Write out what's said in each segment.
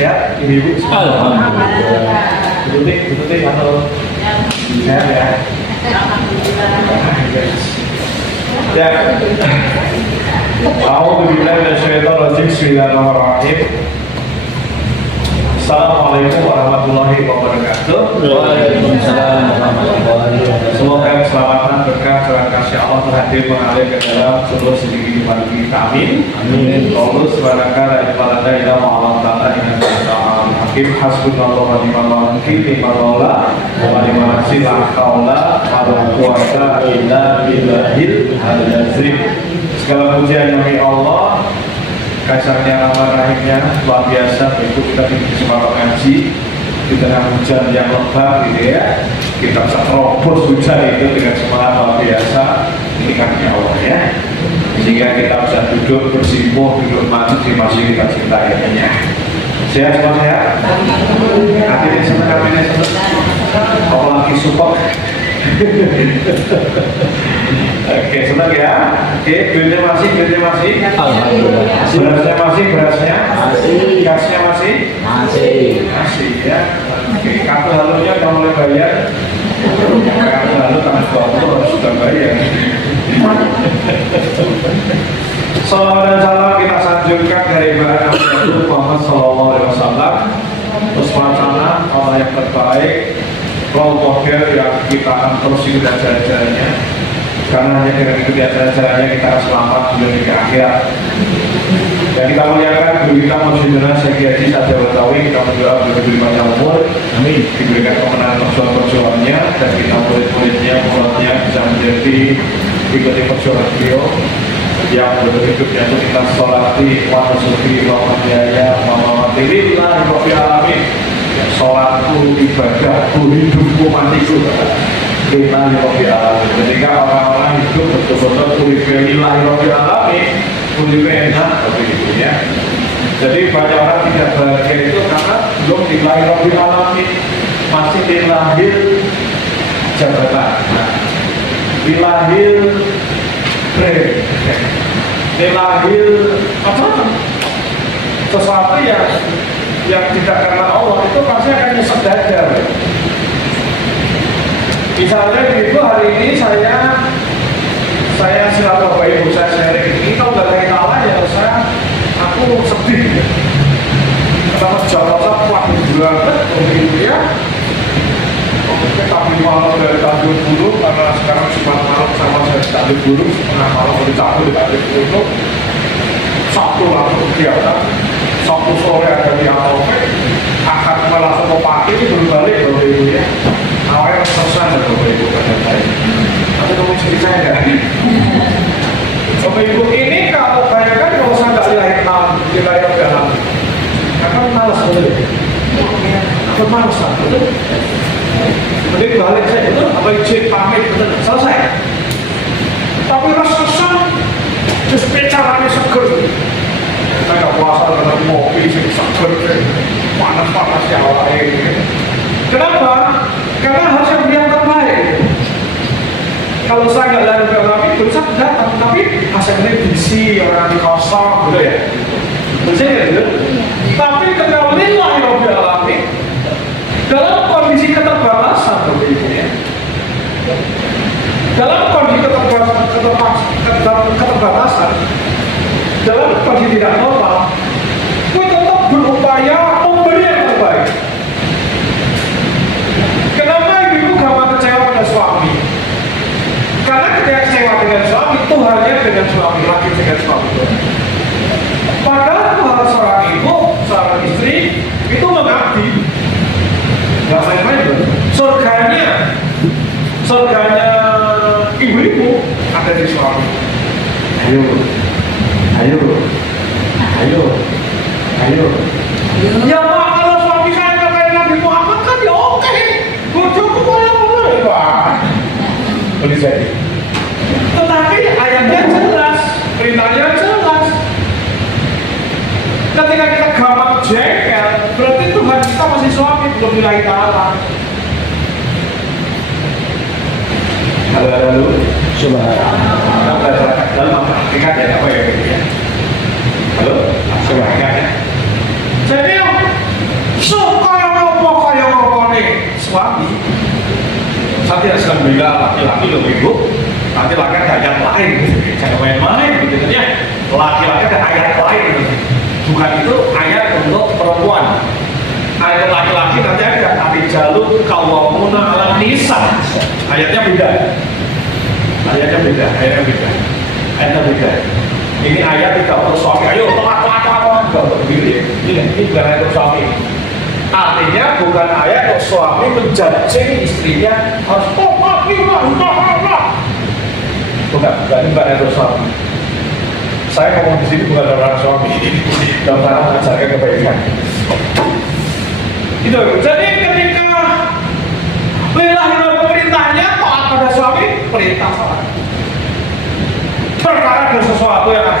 Sehat ibu-ibu? Alhamdulillah. Bututik atau sehat ya? Ya. A'udzubillahi minasyaitonirrajim. Bismillahirrahmanirrahim. Assalamualaikum warahmatullahi wabarakatuh. Waalaikumsalam warahmatullahi wabarakatuh. Semoga keselamatan berkah dan kasih Allah terhadir mengalir ke dalam seluruh segi kehidupan kita. Amin. Amin. Allah subhanahu wa ta'ala ila ma'alam ta'ala inna ta'ala hakim hasbunallahu wa ni'mal wakil ni'mal maula wa ni'mal nasir la haula wa la quwwata illa billahil aliyyil azim. Segala pujian bagi Allah, kasarnya amal rahimnya luar biasa. Itu kita di kesempatan ngaji di tengah hujan yang lebat gitu ya, kita bisa terobos hujan itu dengan semangat luar biasa. Ini karunia Allah ya, sehingga kita bisa duduk bersimpuh, duduk maju di masjid kita cintai ya. Sehat semua sehat? Akhirnya senang kami apalagi support. Oke, senang ya. Oke, duitnya masih. Alhamdulillah. Berasnya masih. Masih. Gasnya masih ya. Oke, kartu halunya udah mulai bayar. Kartu halu tanggal 20 harus sudah bayar. Salam dan salam kita sanjurkan dari Bapak Nabi Muhammad SAW. Terus wacana Allah yang terbaik, role model yang kita akan terus ikuti ajaran-ajarannya. Karena hanya dengan ikuti ajaran-ajarannya kita akan selamat dunia di akhirat. Dan kita muliakan guru kita Masyidina Syekh Haji Saja Batawi. Kita berdoa beri panjang umur, amin, diberikan kemenangan perjuangan-perjuangannya, dan kita murid-muridnya bisa menjadi ikuti perjuangan beliau yang berikutnya itu kita sholati wa nusuki wa mahyaya wa mamati lillahi rabbil alamin. Sholatku, ibadahku, hidupku, matiku lillahi rabbil alamin. Ketika orang-orang hidup betul-betul lillahi rabbil alamin, enak begitu ya. Jadi banyak orang tidak bahagia itu karena belum lillahi rabbil alamin, masih lillahil jabatan, lillahil brand, lillahil apa-apa, sesuatu yang tidak karena Allah itu pasti akan nyesek dadar. Misalnya begitu, hari ini saya silaturahmi ibu saya sharing ini, kalau nggak kayak kalah ya aku sedih. Karena Jakarta kuat banget begitu ya. Tapi malam dari Tanjung Bulu, karena sekarang Jumat malam sama saya di Tanjung Bulu, setengah malam dari Tanjung di Tanjung Bulu. Sabtu langsung kegiatan, Sabtu sore ada di Atope, akad langsung ke pagi ini berbalik Bapak Ibu ya. Awalnya selesai Bapak Ibu pada saya. Tapi kamu cerita saya nggak? Bapak Ibu ini kalau bayangkan kalau saya nggak wilayah dalam, akan malas betul. Akan malas betul. Mending balik saya betul, apa izin pamit betul, selesai. Tapi rasa terus caranya seger. Saya puasa dengan kopi seger, panas-panas ya awalnya. Kenapa? Karena harus yang terbaik. Kalau saya nggak dari Berapi, bisa datang, tapi hasilnya diisi orang kosong, gitu ya. Betul ya, gitu. Tapi ketika lillahi rabbil alamin, dalam kondisi keterbatasan, ya. Dalam kondisi keterbatasan, dalam kondisi tidak normal, kita tetap berupaya memberi yang terbaik. Kenapa ibu gampang kecewa pada suami? Karena ketika kecewa dengan suami, itu hanya dengan suami, laki dengan suami. Padahal seorang ibu, seorang istri, itu mengabdi. Gak main-main loh. Surganya ibu-ibu ada di suami. Ayo. Ya Pak, kalau suami saya nggak kayak Nabi Muhammad kan ya oke. Bojoku boleh Pak. Boleh jadi. Tetapi ayatnya jelas, perintahnya jelas. Ketika kita gampang jengkel, berarti Tuhan kita masih suami, belum nilai ta'ala. Halo. Subhanallah. Dalam hakikat ya, apa ya? Halo. Subhanallah. Jadi suami. Saya tidak sedang bela laki-laki lebih ibu, nanti laki ada ayat lain, jangan main-main gitu kan ya. Laki-laki ada ayat lain, bukan itu ayat untuk perempuan. Ayat laki-laki nanti ada Ar-rijalu qawwamuna 'alan nisa. Ayatnya beda. Ayatnya beda. Ini ayat tidak untuk suami. Ayo taat untuk diri. Ini bukan ayat untuk suami. Artinya bukan ayat untuk suami menjudging istrinya harus bukan ayat untuk suami. Saya ngomong di sini bukan orang suami, dalam rangka mengajarkan kebaikan. Gitu. Jadi ketika lahir perintahnya taat pada suami, perintah salat. Perkara ada sesuatu yang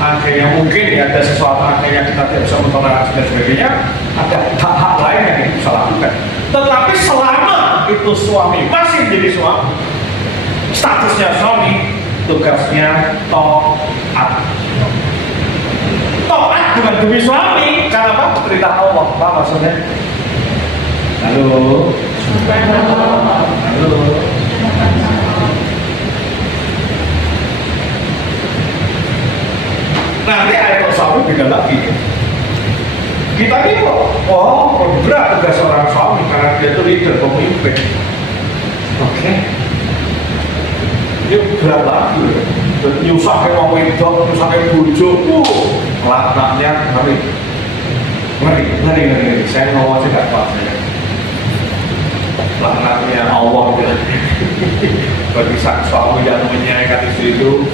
akhirnya mungkin ya ada sesuatu akhirnya kita tidak bisa mentoleransi dan sebagainya, ada hak-hak lain yang kita bisa lakukan. Tetapi selama itu suami masih menjadi suami, statusnya suami, tugasnya taat. Taat bukan demi suami, karena apa? Perintah Allah. Apa maksudnya? Halo. Nanti ayat suami beda lagi. Kita ini berat tugas seorang suami karena dia itu leader, pemimpin. Oke. Ini berat lagi. Nyusahkan orang wedok, nyusahkan bojo, laknatnya ngeri. Saya ngomong aja gak kuat ya. Laknatnya Allah gitu. Bagi sang suami yang menyayangkan istri itu,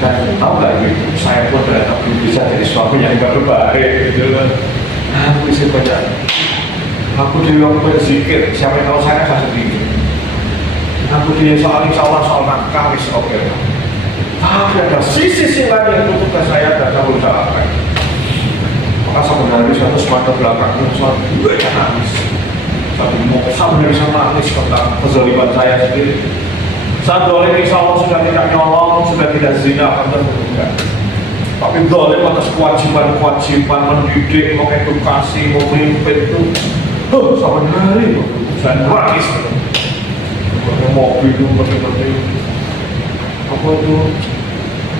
dan tahu gak gitu, saya pun ternyata belum bisa jadi suami yang gak berbahagia gitu kan. Aku bisa baca, aku di waktu berzikir, siapa yang tahu saya sendiri. Aku dia soal insya Allah soal nakal, oke. Tapi ada sisi lain yang untuk saya dan saya usahakan. Maka sebenarnya satu semata belakangnya suatu juga yang nangis. Sebenarnya saya nangis tentang kezaliman saya sendiri. Saat dolim insya Allah sudah tidak nyolong, sudah tidak zina, akan terbuka. Tapi dolim atas kewajiban mendidik, mengedukasi, memimpin itu, sebenarnya saya nangis. Mobil itu penting-penting apa itu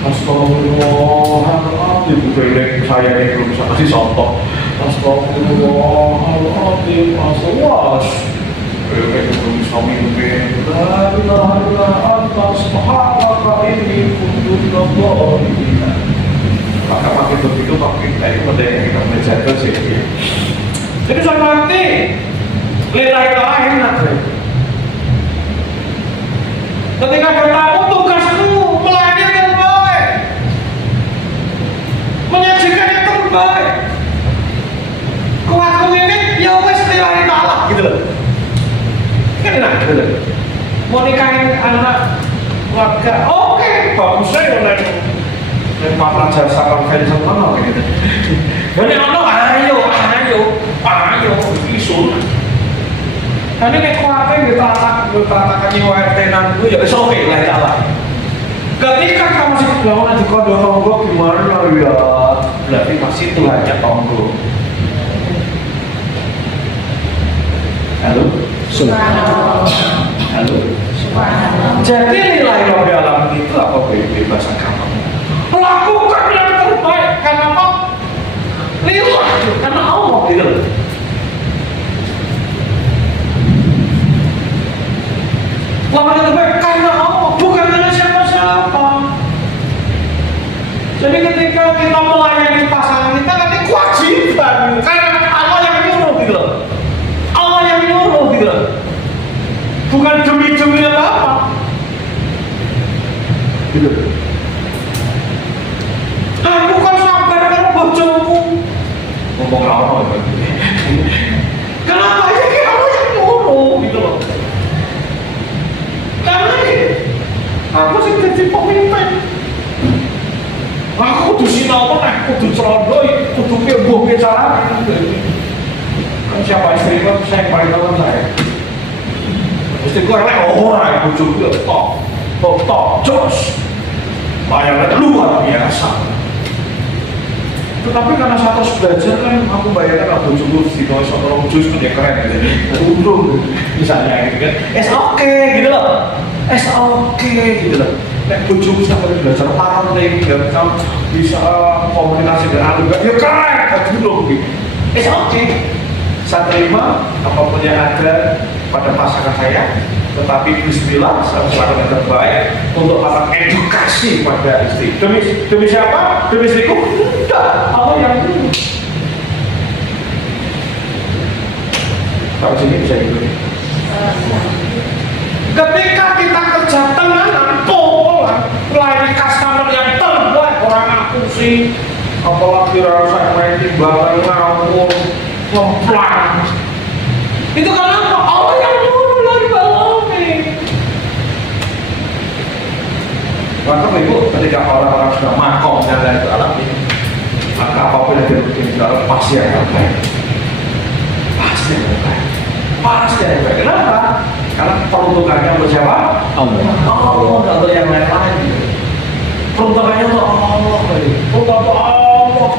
astagfirullahaladzim beleng saya ini belum bisa kasih contoh astagfirullahaladzim astaghfirullah beleng itu belum bisa mimpin la ilaha illa anta subhanaka inni kuntu minadh dhalimin. Maka makin begitu makin dari model yang kita menjaga sih. Jadi saya ngerti lillahi ta'ala enak. Ketika bertamu tugasmu melayani yang terbaik, menyajikan yang terbaik. Kuatku ini ya wes lillahi ta'ala gitu loh. Kan enak gitu loh. Mau nikahin anak keluarga, oke, bagus saya mulai Pak jasa konvensi mana gitu. Dan ayo isu. Nah ini keluarga ditatakan nyewa RT-nan itu ya oke lah jalan. Ketika kamu masih bangun di kodo tonggo gimana ya? Berarti masih Tuhannya tonggo. Halo? Halo? Jadi nilai Rabbil Alamin itu apa bahasa kamu? Melakukan yang terbaik karena apa? Lillah, karena Allah gitu. Lawan yang terbaik karena Allah, bukan karena siapa-siapa. Jadi ketika kita melayani pasangan kita, nanti kewajiban karena Allah yang nyuruh gitu loh. Allah yang nyuruh gitu loh. Bukan demi-demi apa-apa. Gitu. Aku kan sabar karena bojomu. Ngomong apa? Kenapa aja kayak Allah yang nyuruh gitu loh. Karena aku sih jadi pemimpin. Aku kudu sinau meneh, kudu cerondoi, kudu piye carane. Kan siapa istri kan saya yang paling tahu saya. Istri gue elek ora ibu juga tok jos. Bayarnya luar biasa. Tetapi karena saya terus belajar kan, aku bayangkan aku cukup di bawah seorang jus kan ya keren gitu. Urung misalnya gitu kan. It's okay gitu loh. It's okay gitu loh. Nek bojoku sampai belajar parenting, bisa komunikasi dengan anak, ya keren, gitu loh. It's okay. Saya terima apapun yang ada pada pasangan saya, tetapi bismillah saya melakukan yang terbaik untuk melakukan edukasi pada istri. Demi siapa? Demi istriku? Tidak. Allah yang dulu. Kalau sini bisa gitu. Ketika kita kerja tenanan, pola melayani customer yang terbaik, orang aku sih, apalagi rasa main timbangan ngawur, ngemplang. Itu karena apa? Allah yang dulu lagi balamin. Maka ibu, ketika orang-orang sudah makom dan lain itu alami, maka apapun yang dilakukan dalam pasti yang terbaik. Pasti yang terbaik. Pasti yang terbaik. Kenapa? Karena peruntukannya untuk siapa? Allah. Allah, nggak ada yang lain-lain. Peruntukannya untuk Allah. Peruntukan untuk Allah.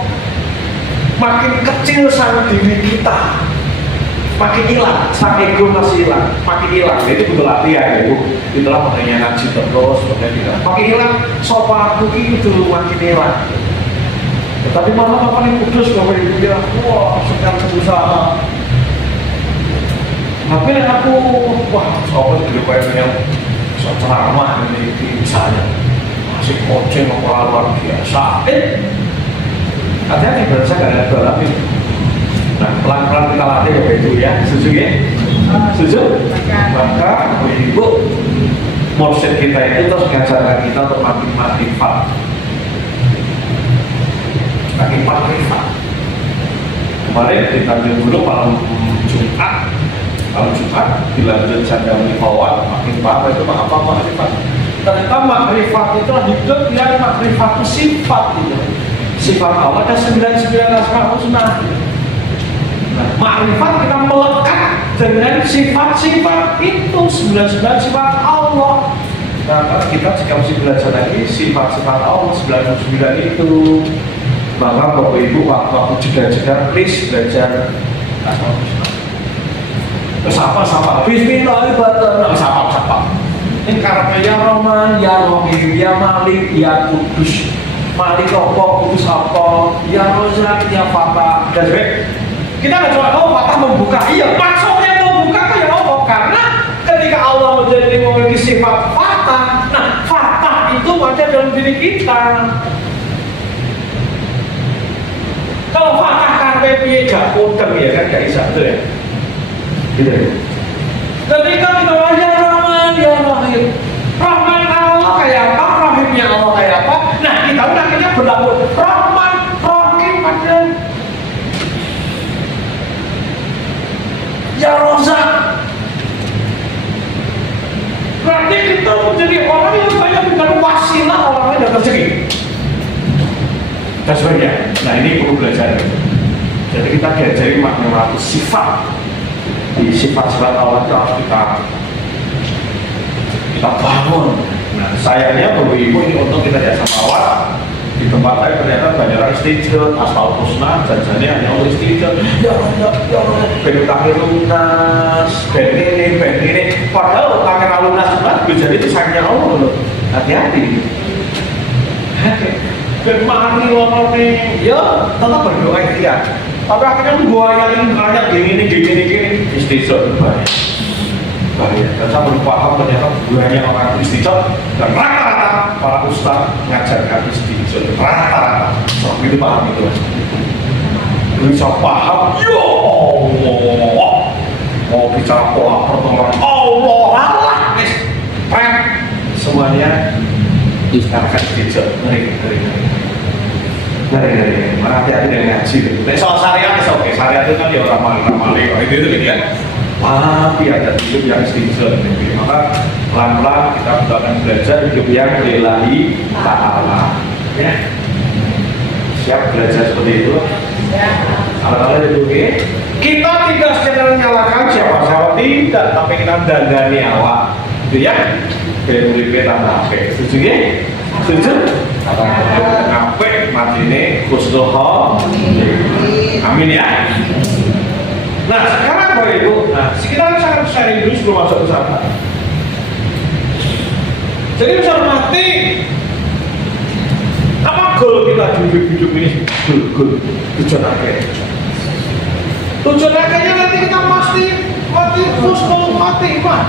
Makin kecil sang diri kita, makin hilang, sang ego masih hilang, makin hilang. Itu betul latihan ya ibu. Itulah makanya ngaji terus, makanya makin hilang. Sopan aku itu makin hilang. Tetapi malah apa yang kudus bapak ibu bilang, wah sekarang berusaha. Tapi aku, wah soalnya dulu kayaknya ceramah ini misalnya masih coaching orang luar biasa. Hati-hati berasa gak ada balapin. Nah, pelan-pelan kita latih ya itu ya, setuju ya? Setuju? Maka ibu mursyid kita itu terus ngajarkan kita untuk makin makrifat. Makin makrifat. Kemarin kita dulu malam Jumat, dilanjut janda mifawat, makin paham itu apa makrifat. Ternyata makrifat itu hidup yang makrifat itu sifat gitu. Sifat Allah ada 99 asma husna. Nah, makrifat kita melekat dengan sifat-sifat itu 99 sifat Allah. Nah, kita jika mesti belajar lagi sifat-sifat Allah 99 itu. Maka Bapak Ibu waktu aku jeda-jeda please belajar asma husna. Sapa Bismillahirrahmanirrahim. Sapa. Ini karena ya Rahman, ya Rahim, ya Malik, ya Kudus. Malik apa, Kudus apa, ya Rozak, ya Fatah. Dan sebagainya. Kita nggak cuma tahu Fatah membuka. Iya, maksudnya membuka kan ya apa? Karena ketika Allah menjadi memiliki sifat Fatah, nah Fatah itu ada dalam diri kita. Kalau Fatah karpe piye gak kodem ya kan gak bisa tuh ya. Gitu ya. Ketika kita ya Rahman, ya Rahim. Rahman Allah kayak apa, Rahimnya Allah kayak apa. Nah kita udah akhirnya berlaku Rahman, Rahim pada ya Rozak. Berarti kita menjadi orang yang banyak dengan wasilah orang lain dan rezeki. Dan sebagainya. Nah ini perlu belajar. Jadi kita diajari makna sifat. Di sifat-sifat Allah itu harus kita bangun. Nah sayangnya Bapak Ibu ini untuk kita jasa mawar di tempat saya ternyata banyak orang istijat, asal husna, jajannya hanya untuk istijat. Ya ben utangnya lunas, ben ini. Padahal utangnya lunas jadi itu sayangnya Allah loh. Hati-hati. Ben mari ngono nih, ya tetap berdoa ikhtiar. Tapi akhirnya gua yang banyak gini istijat bahaya. Dan saya baru paham ternyata buahnya orang istijat dan rata-rata para ustaz mengajarkan istijat rata-rata. Begitu paham itu. Bisa paham, ya Allah. Mau bicara pola pertolongan Allah, semuanya diserahkan istijat. Ngeri. Mana hati-hati dengan ngaji. Nah, soal syariat itu oke. Syariat itu kan ya orang malik itu kan. Tapi ada hidup yang istijat. Maka pelan-pelan kita akan belajar hidup yang lillahi ta'ala. Ya. Siap belajar seperti itu? Ala-ala itu oke. Kita tidak sekedar menyalahkan siapa tidak, tapi kita dandani awak. Gitu ya. Beri tambah HP. Setuju ya? Setuju? Ngapain? ini husnul khotimah. Amin ya. Nah sekarang Bapak Ibu, kita sangat sharing dulu sebelum masuk ke sana. Jadi bisa mati. Apa goal kita di hidup ini? Goal tujuan akhir. Tujuan akhirnya nanti kita pasti mati husnul khotimah.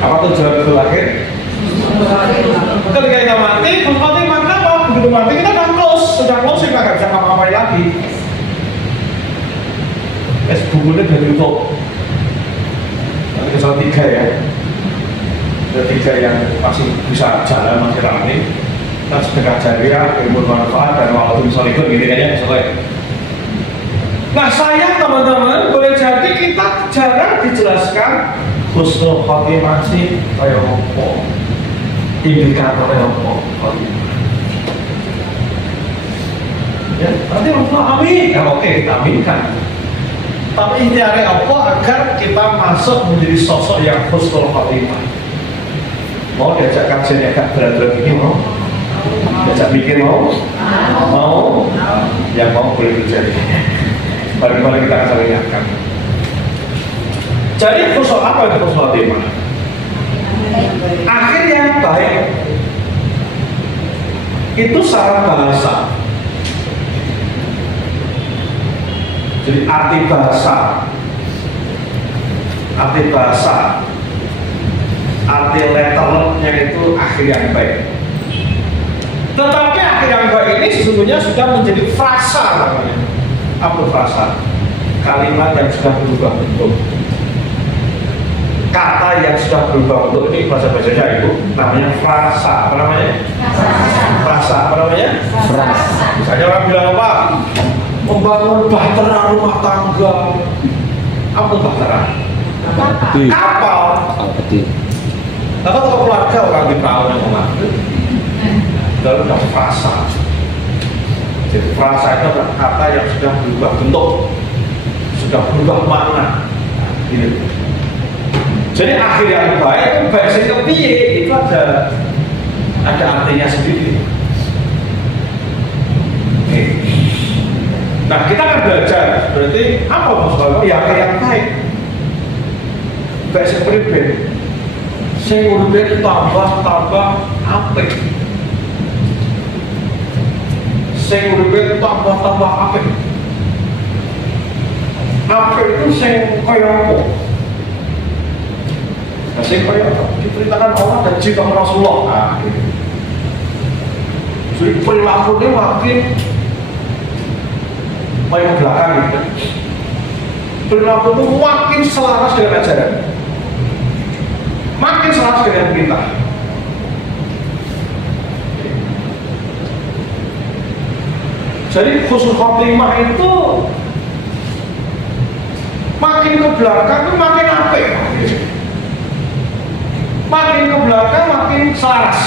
Apa tujuan goal akhir? Ketika kita mati, husnul khotimah kenapa? Begitu mati kita akan sudah closing, nggak bisa ngapa-ngapain lagi. Bukunya udah ditutup. Nanti kesal 3 ya. Ada 3 yang masih bisa jalan, masih ramai. Kita sedekah jariah, ilmu bermanfaat dan walaupun solihun gitu kan ya, misalnya. Nah sayang teman-teman, boleh jadi kita jarang dijelaskan husnul khotimah sih kayak apa, indikatornya apa. Ya, nanti Allah amin. Ya oke, kita aminkan. Tapi intinya apa agar kita masuk menjadi sosok yang husnul khotimah. Mau diajak kajian yang gak berat-berat ini mau? Diajak bikin mau? Mau? Yang mau boleh terjadi. Barangkali kita akan saling ingatkan. Jadi husnul apa itu husnul khotimah? Akhir yang baik. Itu secara bahasa. Jadi arti letternya itu akhir yang baik. Tetapi akhir yang baik ini sesungguhnya sudah menjadi frasa namanya. Apa frasa? Kalimat yang sudah berubah bentuk. Kata yang sudah berubah bentuk ini bahasa-bahasanya itu namanya frasa. Apa namanya? Frasa. Apa namanya? Frasa. Misalnya orang bilang apa? Membangun bahtera rumah tangga. Apa bahtera? Kapal. Kalau keluarga orang di perahu yang mengaku, lalu ada frasa. Jadi frasa itu adalah kata yang sudah berubah bentuk, sudah berubah makna. Gitu. Jadi akhir yang baik, bahasa kepiye itu ada artinya sendiri. Oke. Nah kita akan belajar, berarti apa maksudnya? Ya akhir yang baik. Bahasa pribadi. Saya urut tambah apik. Saya urut tambah apik. Apik itu saya kaya apa? Nah, saya kaya apa? Diceritakan Allah dan cerita Rasulullah. Nah, gitu. Jadi perilakunya makin belakang gitu. Perilaku itu makin selaras dengan ajaran. Makin selaras dengan perintah. Jadi husnul khotimah itu makin ke belakang itu makin apik. Makin ke belakang makin selaras.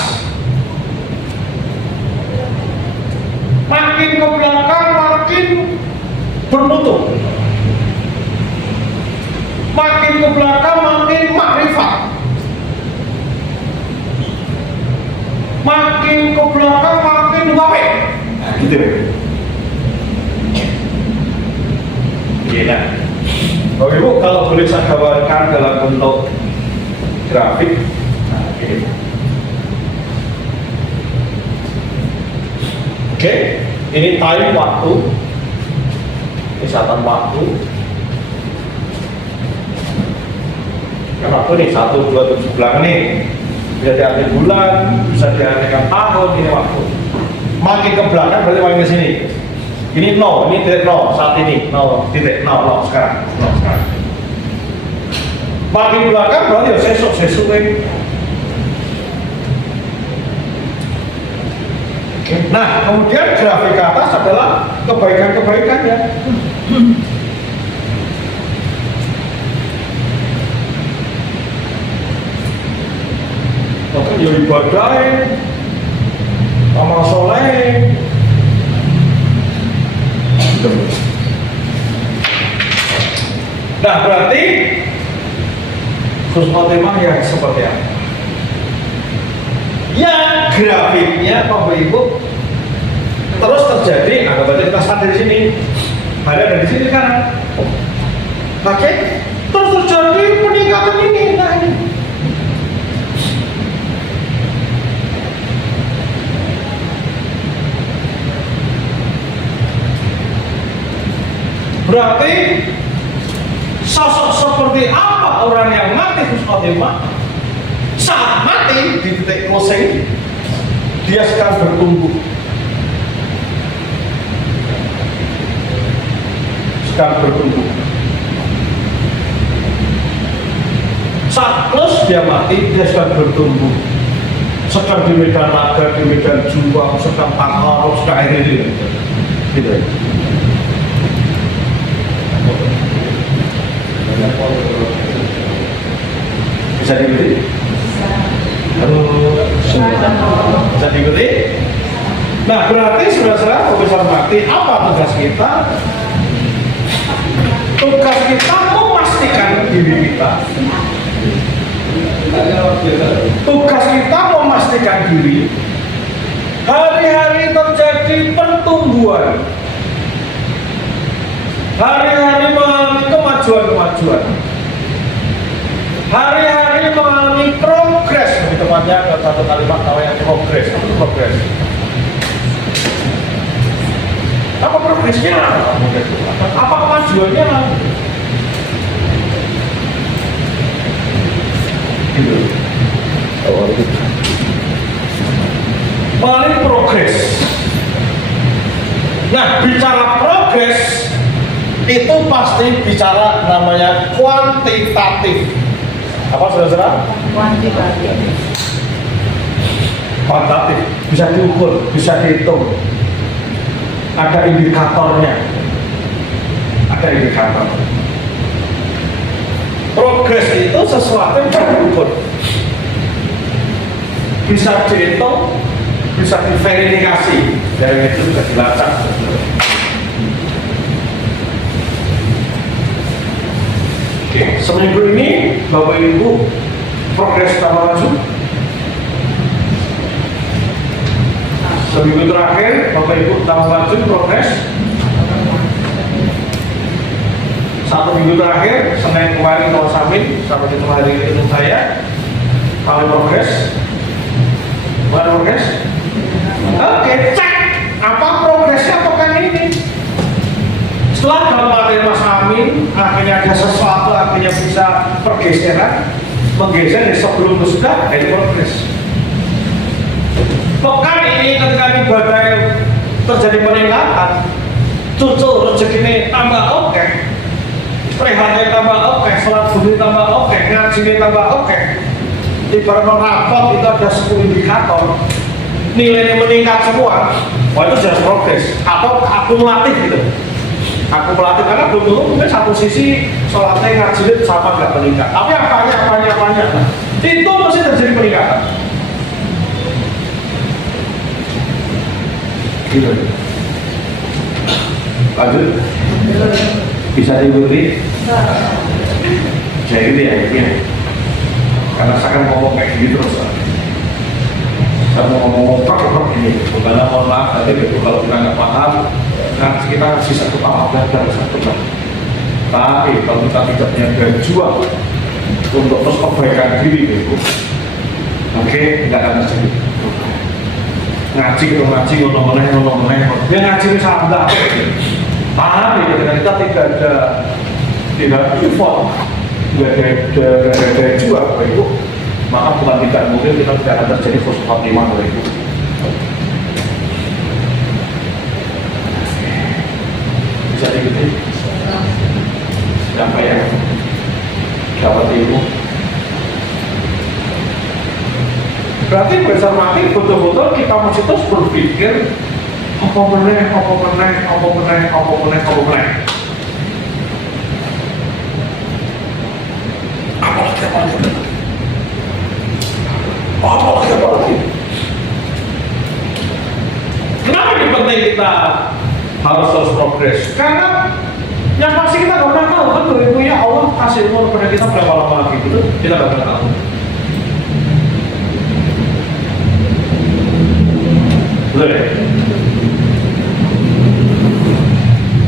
Makin ke belakang makin bermutu. Makin ke belakang makin makrifat. Makin ke belakang makin baik. Nah, gitu. Gila. Bapak Ibu kalau boleh saya gambarkan dalam bentuk grafik. Nah, gini. Oke, ini time waktu. Kesehatan waktu. Yang waktu nih 1, 2, 7 bulan nih. Bisa diartikan bulan, bisa diartikan tahun, ini waktu. Makin ke belakang berarti makin ke sini. Ini 0, ini titik 0 saat ini, 0 titik 0 sekarang, 0 sekarang. Makin ke belakang berarti ya sesuk ini. Nah, kemudian grafik ke atas adalah kebaikan-kebaikannya. Maka ya ibadah, amal soleh. Nah berarti husnul khotimah yang seperti apa? Yang grafiknya Bapak Ibu terus terjadi, anggap aja kita start dari sini, ada di sini kan? Oke, terus terjadi peningkatan ini, nah ini. Berarti sosok seperti apa orang yang mati husnul khotimah? Saat mati di titik closing, dia sedang bertumbuh, sedang bertumbuh. Saat close dia mati, dia sedang bertumbuh, sedang di medan laga, di medan juang, sedang takaruf, sedang ini, gitu. Bisa diikuti? Bisa diikuti? Nah, berarti saudara-saudara, profesor mati, apa tugas kita? Tugas kita memastikan diri kita. Tugas kita memastikan diri. Hari-hari terjadi pertumbuhan. Hari-hari mengalami kemajuan-kemajuan. Hari-hari mengalami progres. Lebih tepatnya ada satu kalimat namanya progres. Progres. Apa progresnya? Apa kemajuannya? Gitu. Mengalami progres. Nah, bicara progres itu pasti bicara namanya kuantitatif. Apa saudara-saudara? Kuantitatif. Kuantitatif, bisa diukur, bisa dihitung. Ada indikatornya. Ada indikator. Progres itu sesuatu yang bisa diukur. Bisa dihitung, bisa diverifikasi. Dari itu juga dilacak. Oke, seminggu ini Bapak Ibu progres tambah maju. Seminggu terakhir Bapak Ibu tambah maju progres. Satu minggu terakhir Senin kemarin Bapak Samin sampai ketemu hari ini saya kami progres. Mana progres? Oke, cek apa progresnya apakah ini? Setelah dalam materi Mas Amin, akhirnya ada sesuatu, akhirnya bisa pergeseran, menggeser dari sebelum sudah, itu progres. Pekan ini ketika di badai terjadi peningkatan, cucu rezeki ini tambah oke, rehatnya tambah oke, sholat subuh tambah oke, ngaji ini tambah oke. Ibarat rapot itu ada 10 indikator, nilainya meningkat semua, wah itu jelas progres atau akumulatif gitu. Aku pelatih karena belum tentu mungkin satu sisi sholatnya ngajiin sama nggak meningkat, tapi apanya itu masih terjadi peningkatan. Gitu. Lanjut. Bisa diikuti? Saya gitu ya, karena saya kan ngomong kayak gitu terus. Saya mau ngomong prok ini, bukan mohon maaf nanti kalau kita nggak paham. Nah, kita bisa kepala belajar satu kan. Tapi kalau kita tidak punya berjuang untuk terus kebaikan diri itu, oke, tidak akan terjadi. Ngaji itu ngaji, ngomong meneh, dia ngaji itu salah. Tapi ketika kita tidak effort, tidak ada juang, itu, maka bukan tidak mungkin kita tidak akan terjadi husnul khotimah itu. Bisa diikuti? Siapa yang dapat ilmu? Berarti besar mati betul-betul kita mesti terus berpikir apa meneh. Apalagi. Kenapa ini penting kita harus terus progres? Karena Yang pasti kita nggak pernah tahu kan 2000 ya Allah kasih umur kepada kita berapa lama lagi gitu, kita nggak pernah tahu. Betul ya?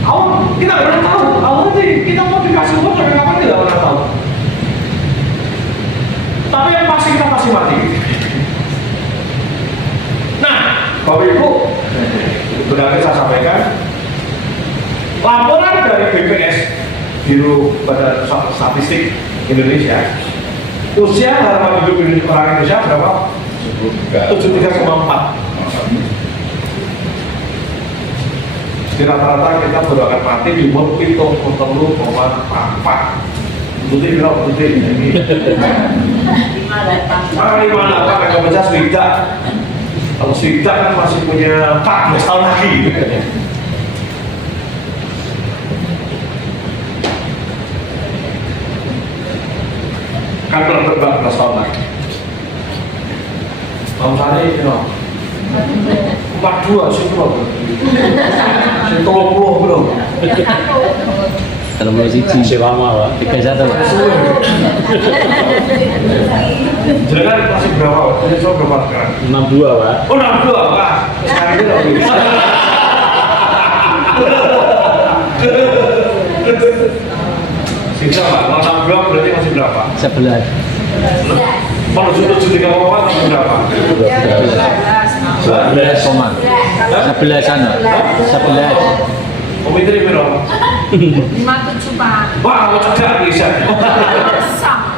Allah kita nggak pernah tahu. Allah sih kita mau dikasih umur sampai kapan kita nggak pernah tahu. Tapi yang pasti kita pasti mati. Nah, Bapak Ibu, benar saya sampaikan. Laporan dari BPS Biro Badan Statistik Indonesia, usia harapan hidup orang Indonesia berapa? 73,4. Di rata-rata kita baru akan mati di umur 73,4. Betul berapa? Betul ini. Mana apa? Kalau baca swida. Kalau swida kan masih punya 14 tahun lagi. Kan belum terbang 14 tahun lagi. Tahun sana ini no. 42 sih belum. Sih 30 belum. Kalau mau sih lama Pak. 31 Pak. Jadi kan masih berapa? Jadi so berapa sekarang? 62 Pak. Oh 62 Pak. Sekarang ini udah bisa. Sisa Pak, kalau 62 berarti masih berapa? 11. Kalau 73,4 masih berapa? 11 koma. 11 sana. 11. Komitri berapa? 57 Pak. Wah, mau cegah bisa. Sama.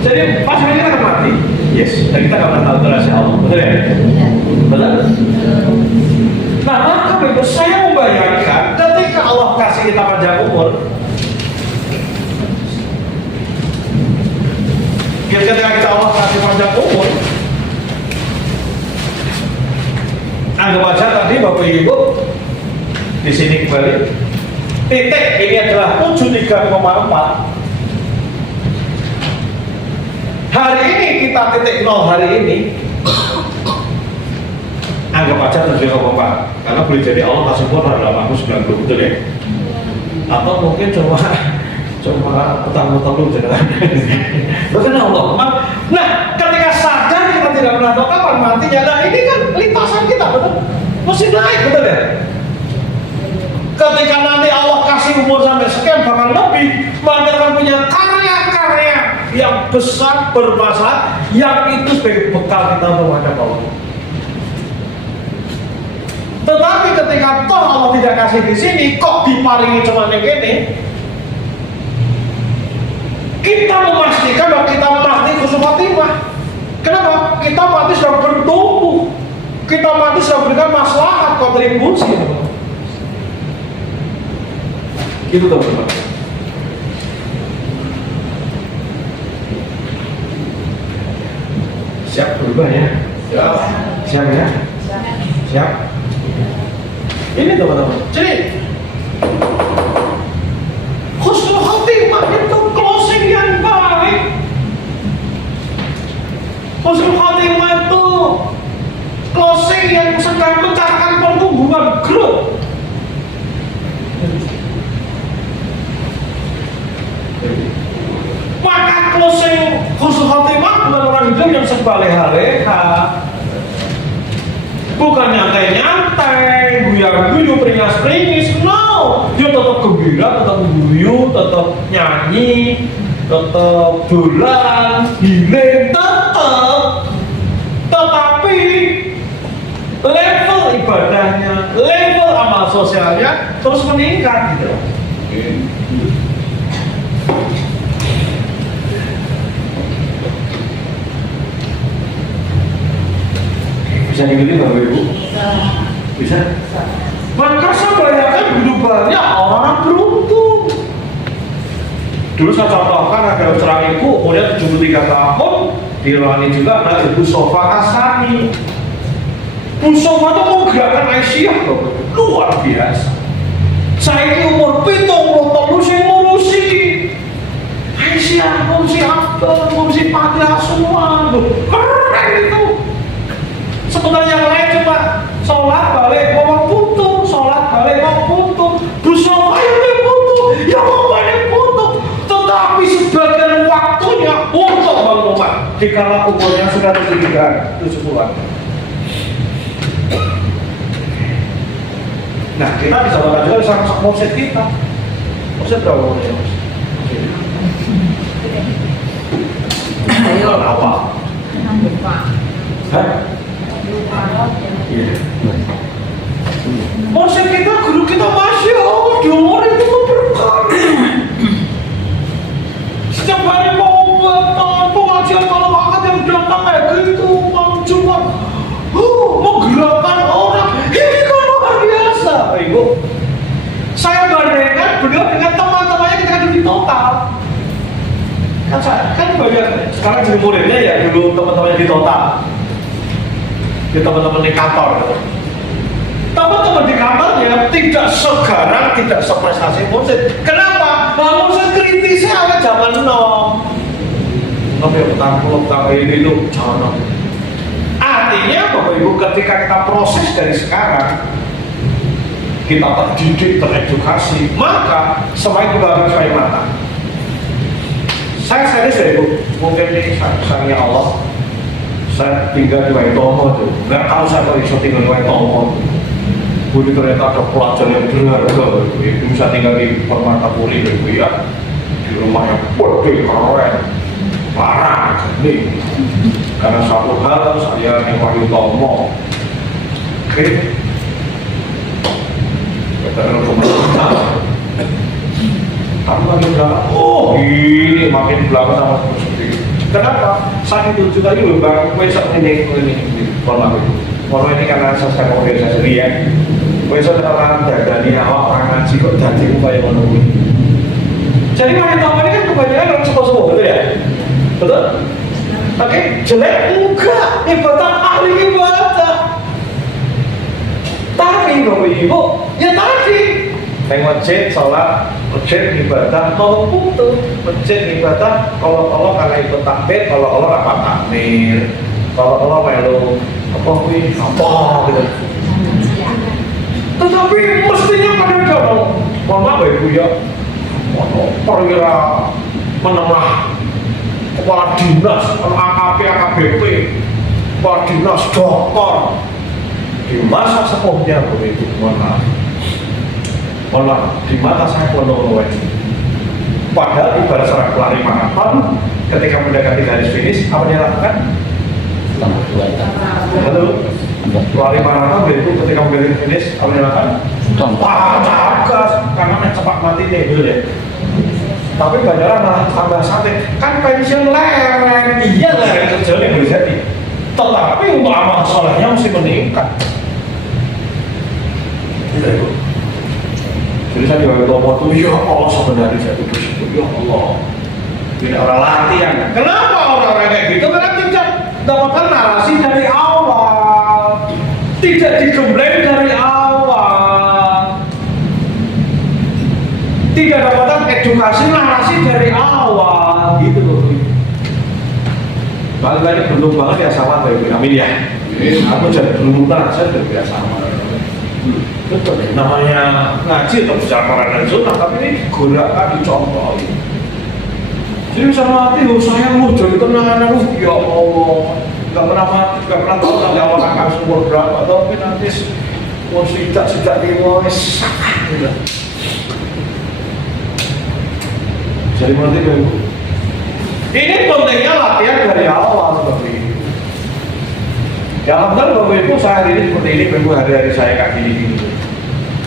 Jadi pas ini kita akan mati. Yes, dan kita nggak pernah tahu rahasia Allah. Betul ya? Betul. Nah, maka itu saya membayangkan ketika Allah kasih kita panjang umur, ketika kita Allah kasih panjang umur, anggap aja tadi Bapak Ibu di sini kembali. Titik ini adalah 73,4. Hari ini kita titik 0 hari ini. Anggap aja 7,4 karena boleh jadi Allah kasih umur adalah 90 betul ya? Atau mungkin cuma petang-petang lu jangan. Bukan Allah. Nah, ketika sadar kita tidak pernah tahu kapan matinya. Nah, ini kan lintasan kita betul. Mesti naik betul ya? Ketika nanti Allah kasih umur sampai sekian bahkan lebih, maka akan punya karya-karya yang besar bermanfaat yang itu sebagai bekal kita untuk menghadap Allah. Tetapi ketika toh Allah tidak kasih di sini, kok diparingi cuma yang ini? Kita memastikan bahwa kita mati khusnul khotimah. Kenapa? Kita mati sudah bertumbuh. Kita mati sudah berikan maslahat, kontribusi. Itu teman-teman. Siap berubah ya? Siap ya? Siap. Ini teman-teman. Jadi khusnul khotimah itu closing yang baik. Khusnul khotimah itu closing yang sedang mencatatkan pertumbuhan growth. Maka closing khusnul khotimah bukan orang hidup yang sebaleha-leha, bukan nyantai-nyantai, guyu-guyu, peringas-peringis. No, dia tetap gembira, tetap guyu, tetap nyanyi, tetap dolan, healing, tetap. Tetapi level ibadahnya, level amal sosialnya terus meningkat gitu. Bisa diikuti Bapak Ibu? Bisa? Maka saya bayangkan begitu banyak orang beruntung. Dulu saya contohkan ada seorang ibu, umurnya 73 tahun, dirawani juga ada Ibu Sofa Asani. Bu Sofa itu mau gerakan Aisyah loh, luar biasa. Saya ini umur 70 tahun, saya ngurusi Aisyah, ngurusi Abdul, ngurusi Fatihah semua, keren itu. Sebenarnya yang lain cuma jika umurnya sudah 70-an. Nah, kita bisa bangga juga sama omset kita. Omset berapa umurnya, Mas? Ayo. Apa? Lupa. Hah? Lupa. Iya. Omset kita, guru kita masih di umur itu berkali. Setiap hari mau pengajian malam akad yang datang kayak gitu, mau cuma menggerakkan orang. Ini kan luar biasa, Ibu. Saya bandingkan beliau dengan teman-temannya ketika di total. Kan banyak sekarang jadi muridnya ya dulu teman-temannya di total, di teman-teman di kantor. Teman-teman di kantornya tidak segarang, tidak seprestasi Mursid. Kenapa? Mursid kritisnya awal zaman now. Tapi petang ini itu jangan. Artinya Bapak Ibu ketika kita proses dari sekarang, kita terdidik, teredukasi, maka semakin juga harus semakin matang. Saya serius ya Ibu, mungkin ini sayangnya Allah. Saya tinggal di Waitomo tuh, nggak tahu saya kalau bisa tinggal di Waitomo. Ini ternyata ada pelajar yang berharga, Ibu bisa tinggal di Permatapuri Ibu ya, di rumah yang gede, keren, parah, nih. Karena satu hal saya di Waitomo, oke, karena pemerintah. Kamu lagi bilang, oh ini makin belakang sama seperti. Kenapa? Saat itu juga ini bang, besok ini, kalau ini karena saya organisasi ya. Besok orang dari awak orang ngaji kok jadi upaya menunggu. Jadi wanita ini kan kebanyakan orang sekolah betul ya? Betul? Oke, jelek enggak, ibadah ahli ibadah. Tapi Bapak Ibu, ya tadi yang masjid, sholat, masjid ibadah, kalau putu, masjid ibadah, kalau karena ikut takbir, kalau rapat takbir, kalau melu apa gitu. Tetapi mestinya pada jalan, Bapak Ibu ya, perwira menengah, kepala dinas, AKP, AKBP, kepala dinas, dokter, di masa sepuhnya begitu, di mata saya penuh padahal ibarat seorang pelari maraton ketika mendekati garis finish, apa dia lakukan? Halo? Pelari maraton itu ketika mendekati finish, apa dia lakukan? Gas, karena cepat mati nih, ya. Tapi banyak orang malah tambah santai, kan pensiun lereng, iya lereng kecil yang boleh jadi. Tetapi untuk amal solehnya mesti meningkat. Tidak itu. Jadi saya juga ngomong tuh, ya Allah sebenarnya saya itu bersyukur, ya Allah. Ini orang latihan. Kenapa orang-orang kayak gitu? Karena tidak dapatkan narasi dari awal, tidak digembleng dari awal, tidak dapatkan edukasi narasi dari awal, gitu loh. Kali-kali beruntung banget ya sama Bapak. Amin ya. Aku jadi beruntung saya udah biasa sama. Betul, namanya ngaji atau bicara dan sunnah, tapi ini digerakkan, dicontoh. Jadi bisa mati, saya mau jadi tenang, ya Allah, nggak pernah mati, nggak pernah tahu nanti awal akan umur berapa, tapi nanti umur sejak dimulai sakit. Jadi berarti Ibu, ini pentingnya latihan dari awal seperti ini. Ya alhamdulillah Bapak Ibu saya hari ini seperti ini, Bapak Ibu hari-hari saya kayak gini-gini.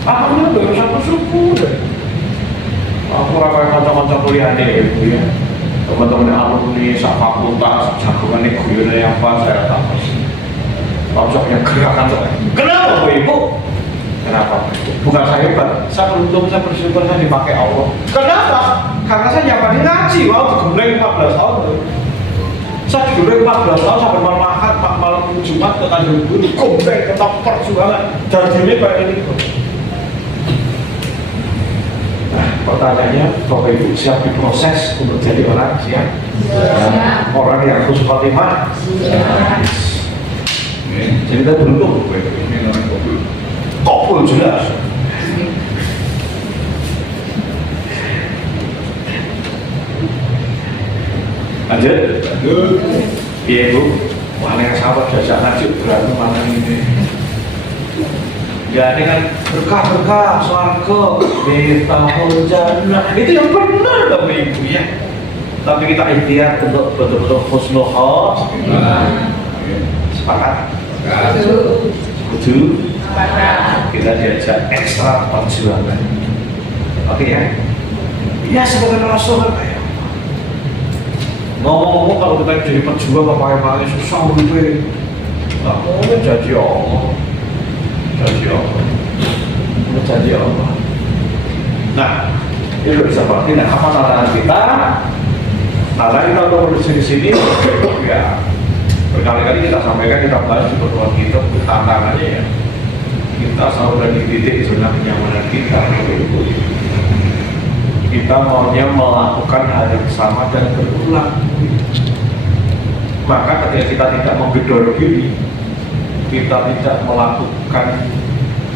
Alhamdulillah baru satu suku deh. Aku rakyat macam-macam kuliah nih Ibu ya. Teman-teman alumni, sak fakultas, jagoan nih guyonnya yang apa, saya tak pasti. Pojoknya gerakan tuh. Kenapa Bapak Ibu? Kenapa? Bukan saya hebat, saya beruntung, saya bersyukur saya dipakai Allah. Kenapa? Karena saya nyapain ngaji, wow digembleng 14 tahun tuh. Saya digembleng 14 tahun sampai malam malam Jumat ke Tanjung Buru, gembleng tetap perjuangan dan ini kayak ini. Nah, pertanyaannya, Bapak Ibu siap diproses untuk jadi orang siap? Ya. Orang yang khusus Fatimah? Ya. Jadi kita beruntung, Bapak Ibu. Ini orang kopul jelas. Lanjut. Iya Bu, mana yang sahabat jajak ngaji berantem mana ini. Ya ini kan berkah-berkah swarga Miftahul Jannah. Itu yang benar Bapak Ibu ya. Tapi kita ikhtiar untuk betul-betul husnul khotimah. Sepakat? Setuju? Kita diajak ekstra perjuangan. Oke ya? Ya sebagai Rasul kan kayak ngomong-ngomong kalau kita jadi pejuang apa-apa susah gitu. Nggak mungkin jadi Allah. Janji Allah. Nah, itu bisa berarti nah, apa tantangan kita? Tantangan kita untuk menuju di sini, ya berkali-kali kita sampaikan, kita bahas di pertemuan kita, tantangannya ya. Kita selalu berada di titik zona kenyamanan kita. Kita maunya melakukan hal yang sama dan berulang. Maka ketika kita tidak membedor diri, kita tidak melakukan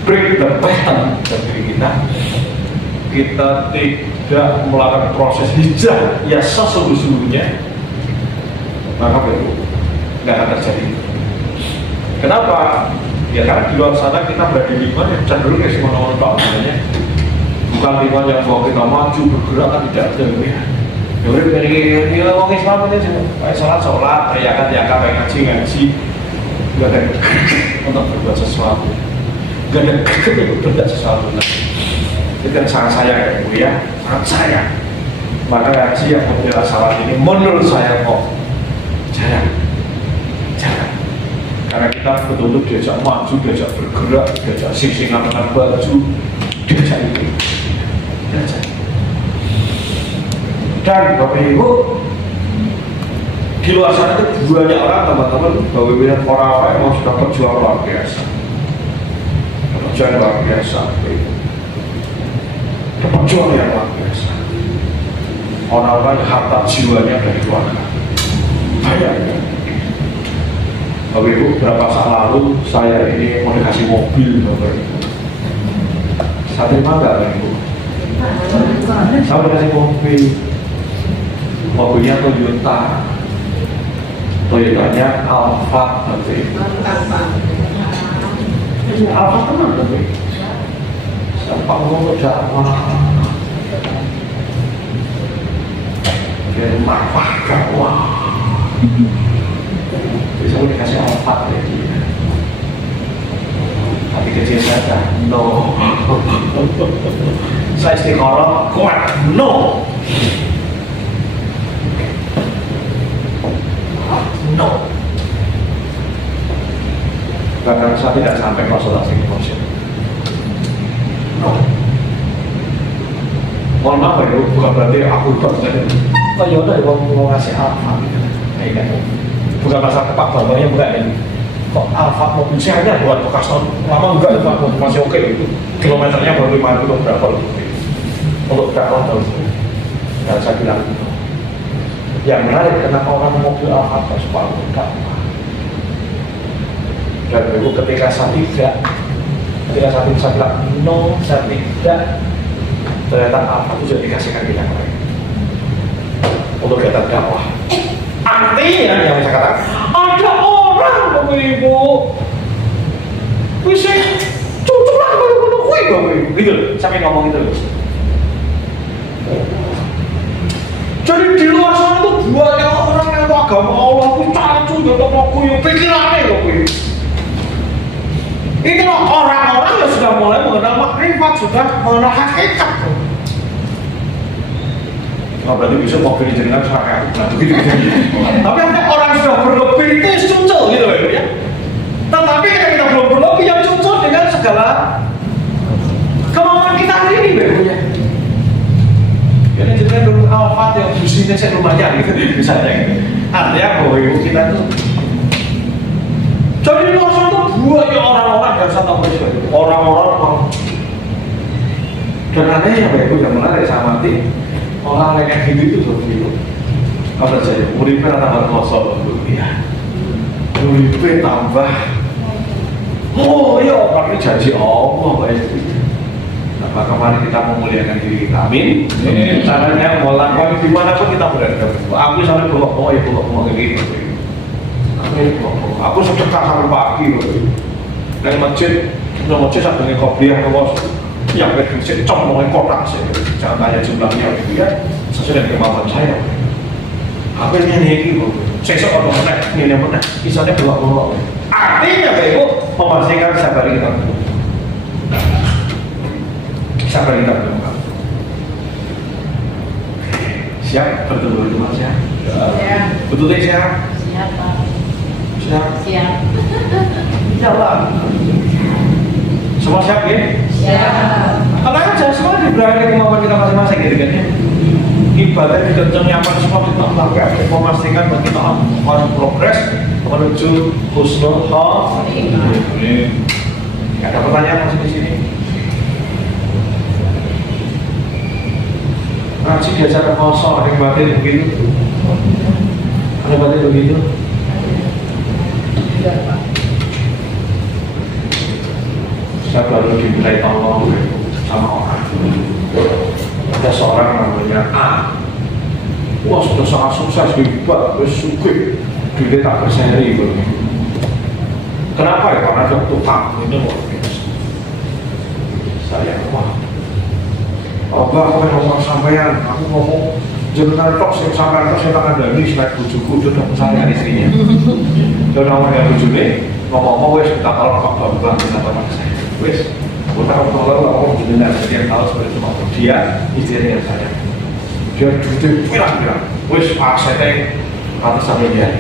break the pattern dari diri kita tidak melakukan proses hijrah ya sesungguhnya, maka itu nggak akan terjadi. Kenapa? Ya karena di luar sana kita berada di lingkungan yang cenderung kayak semua orang bukan lingkungan yang mau kita maju bergerak kan tidak ada ya. Ya udah dari orang Islam ini kayak sholat, teriakan, ngaji, nggak ada untuk berbuat sesuatu. Gak ada berbuat sesuatu lagi. Itu yang sangat sayang ya Bu ya, sangat sayang. Maka ngaji yang model salat ini menurut saya kok jarang. Karena kita betul-betul diajak maju, diajak bergerak, diajak sing-singan dengan baju, diajak itu. Dan Bapak Ibu, di luar sana itu banyak orang teman-teman, Bapak-Ibu orang-orang yang mau sudah berjuang luar biasa. Perjuangan luar biasa, perjuangan yang luar biasa. Orang-orang yang harta jiwanya dari keluarga. Banyak. Bapak Ibu, beberapa saat lalu saya ini mau dikasih mobil, Bapak Ibu. Saya terima nggak, Bapak Ibu? Saya mau dikasih mobil. Mobilnya Toyotanya Alphard, Bapak Ibu. Alphard teman, Bapak Ibu. Siapa ngomong dakwah? Dia marwah dakwah. Bisa dikasih Alphard ya dia. Tapi kecil saja, no. Saya istiqoroh kuat, no. No. Bahkan saya tidak sampai konsultasi emosi. No. Mohon maaf ya, bukan berarti aku berarti. Oh yaudah, mau ngasih Alphard. Kayak gitu. Bukan masalah Pak Bambangnya bukan ini. Kok Alphard mobil sehatnya buat bekas tahun lama enggak itu aku masih oke itu. Kilometernya baru 50 berapa lebih. Untuk dakwah tahun ini. Dan saya bilang itu. Yang menarik kenapa orang mobil Alphard harus pakai dakwah. Dan dulu ketika saya bilang no, saya tidak. Ternyata Alphard itu sudah dikasihkan ke yang lain. Untuk kegiatan dakwah. Artinya yang saya katakan ada orang Bapak Ibu bisa cucuran baru menukui Bapak Ibu gitu sampai ngomong itu. Jadi di luar sana itu banyak orang yang agama Allah itu cacu gitu aku yang pikirannya Bapak Ibu. Itu orang-orang yang sudah mulai mengenal makrifat, sudah mengenal hakikat. Oh, berarti bisa mobil jenengan pakai nah begitu. Tapi orang sudah berlebih itu cucul gitu ya. Tetapi kita belum berlebih yang cucul dengan segala kemauan kita hari ini ya. Jadi jenengan dulu Alphard yang businya saya lumayan gitu misalnya. Artinya bahwa ibu kita itu jadi luar sana banyak orang-orang yang saya tahu orang-orang dan anehnya Bapak Ibu yang menarik sama nanti orang kayak gitu itu begitu. Apa saja? Uripnya tambah kosong dulu ya. Uripnya tambah. Oh iya, karena janji Allah baik. Nah, maka mari kita memuliakan diri kita. Amin. Caranya melakukan dimanapun kita berada. Aku sampai belok ya belok kayak gitu. ini kok. Aku sedekah sampai pagi loh. Dari masjid satu nih kopiah kalau yang berfungsi comongin kotak sih. Jangan tanya jumlahnya gitu ya. Sesuai dengan kemampuan saya. Apa ini gitu? Sesok atau mana? Ini mana? Misalnya bawa. Artinya Ibu memastikan sabar kita. Sabar kita belum. Siap? Betul dulu Mas ya? Betul deh siap? Siap, Pak. Siap? Siap. Insyaallah. Semua siap ya? Siap. Tenang aja, semua diberikan kemampuan kita masing-masing gitu kan ya. Ibadah kita nyaman semua kita lakukan memastikan bahwa kita akan progres menuju husnul khotimah. Ada pertanyaan masih di sini? Ngaji biasa kosong, ada yang batin begitu. Ada batin begitu. Saya baru dimintai tolong sama orang. Ada seorang namanya A. Wah sudah sangat sukses hebat, sugih. Duitnya tak berseri gitu. Kenapa ya? Karena ada tukang itu luar biasa. Saya wah. Allah aku ngomong sampean, aku ngomong jenengan tok sing sampean tok sing tak kandhani selain bojoku itu udah sampean istrinya. Dan orang yang bojone ngomong wis tak kalau kok bapak kita saya. Wis, aku tahu kalau aku jenengan sekian tahun seperti itu mau dia istrinya saya. Dia duitnya pirang-pirang. Wis asetnya atas sampai dia.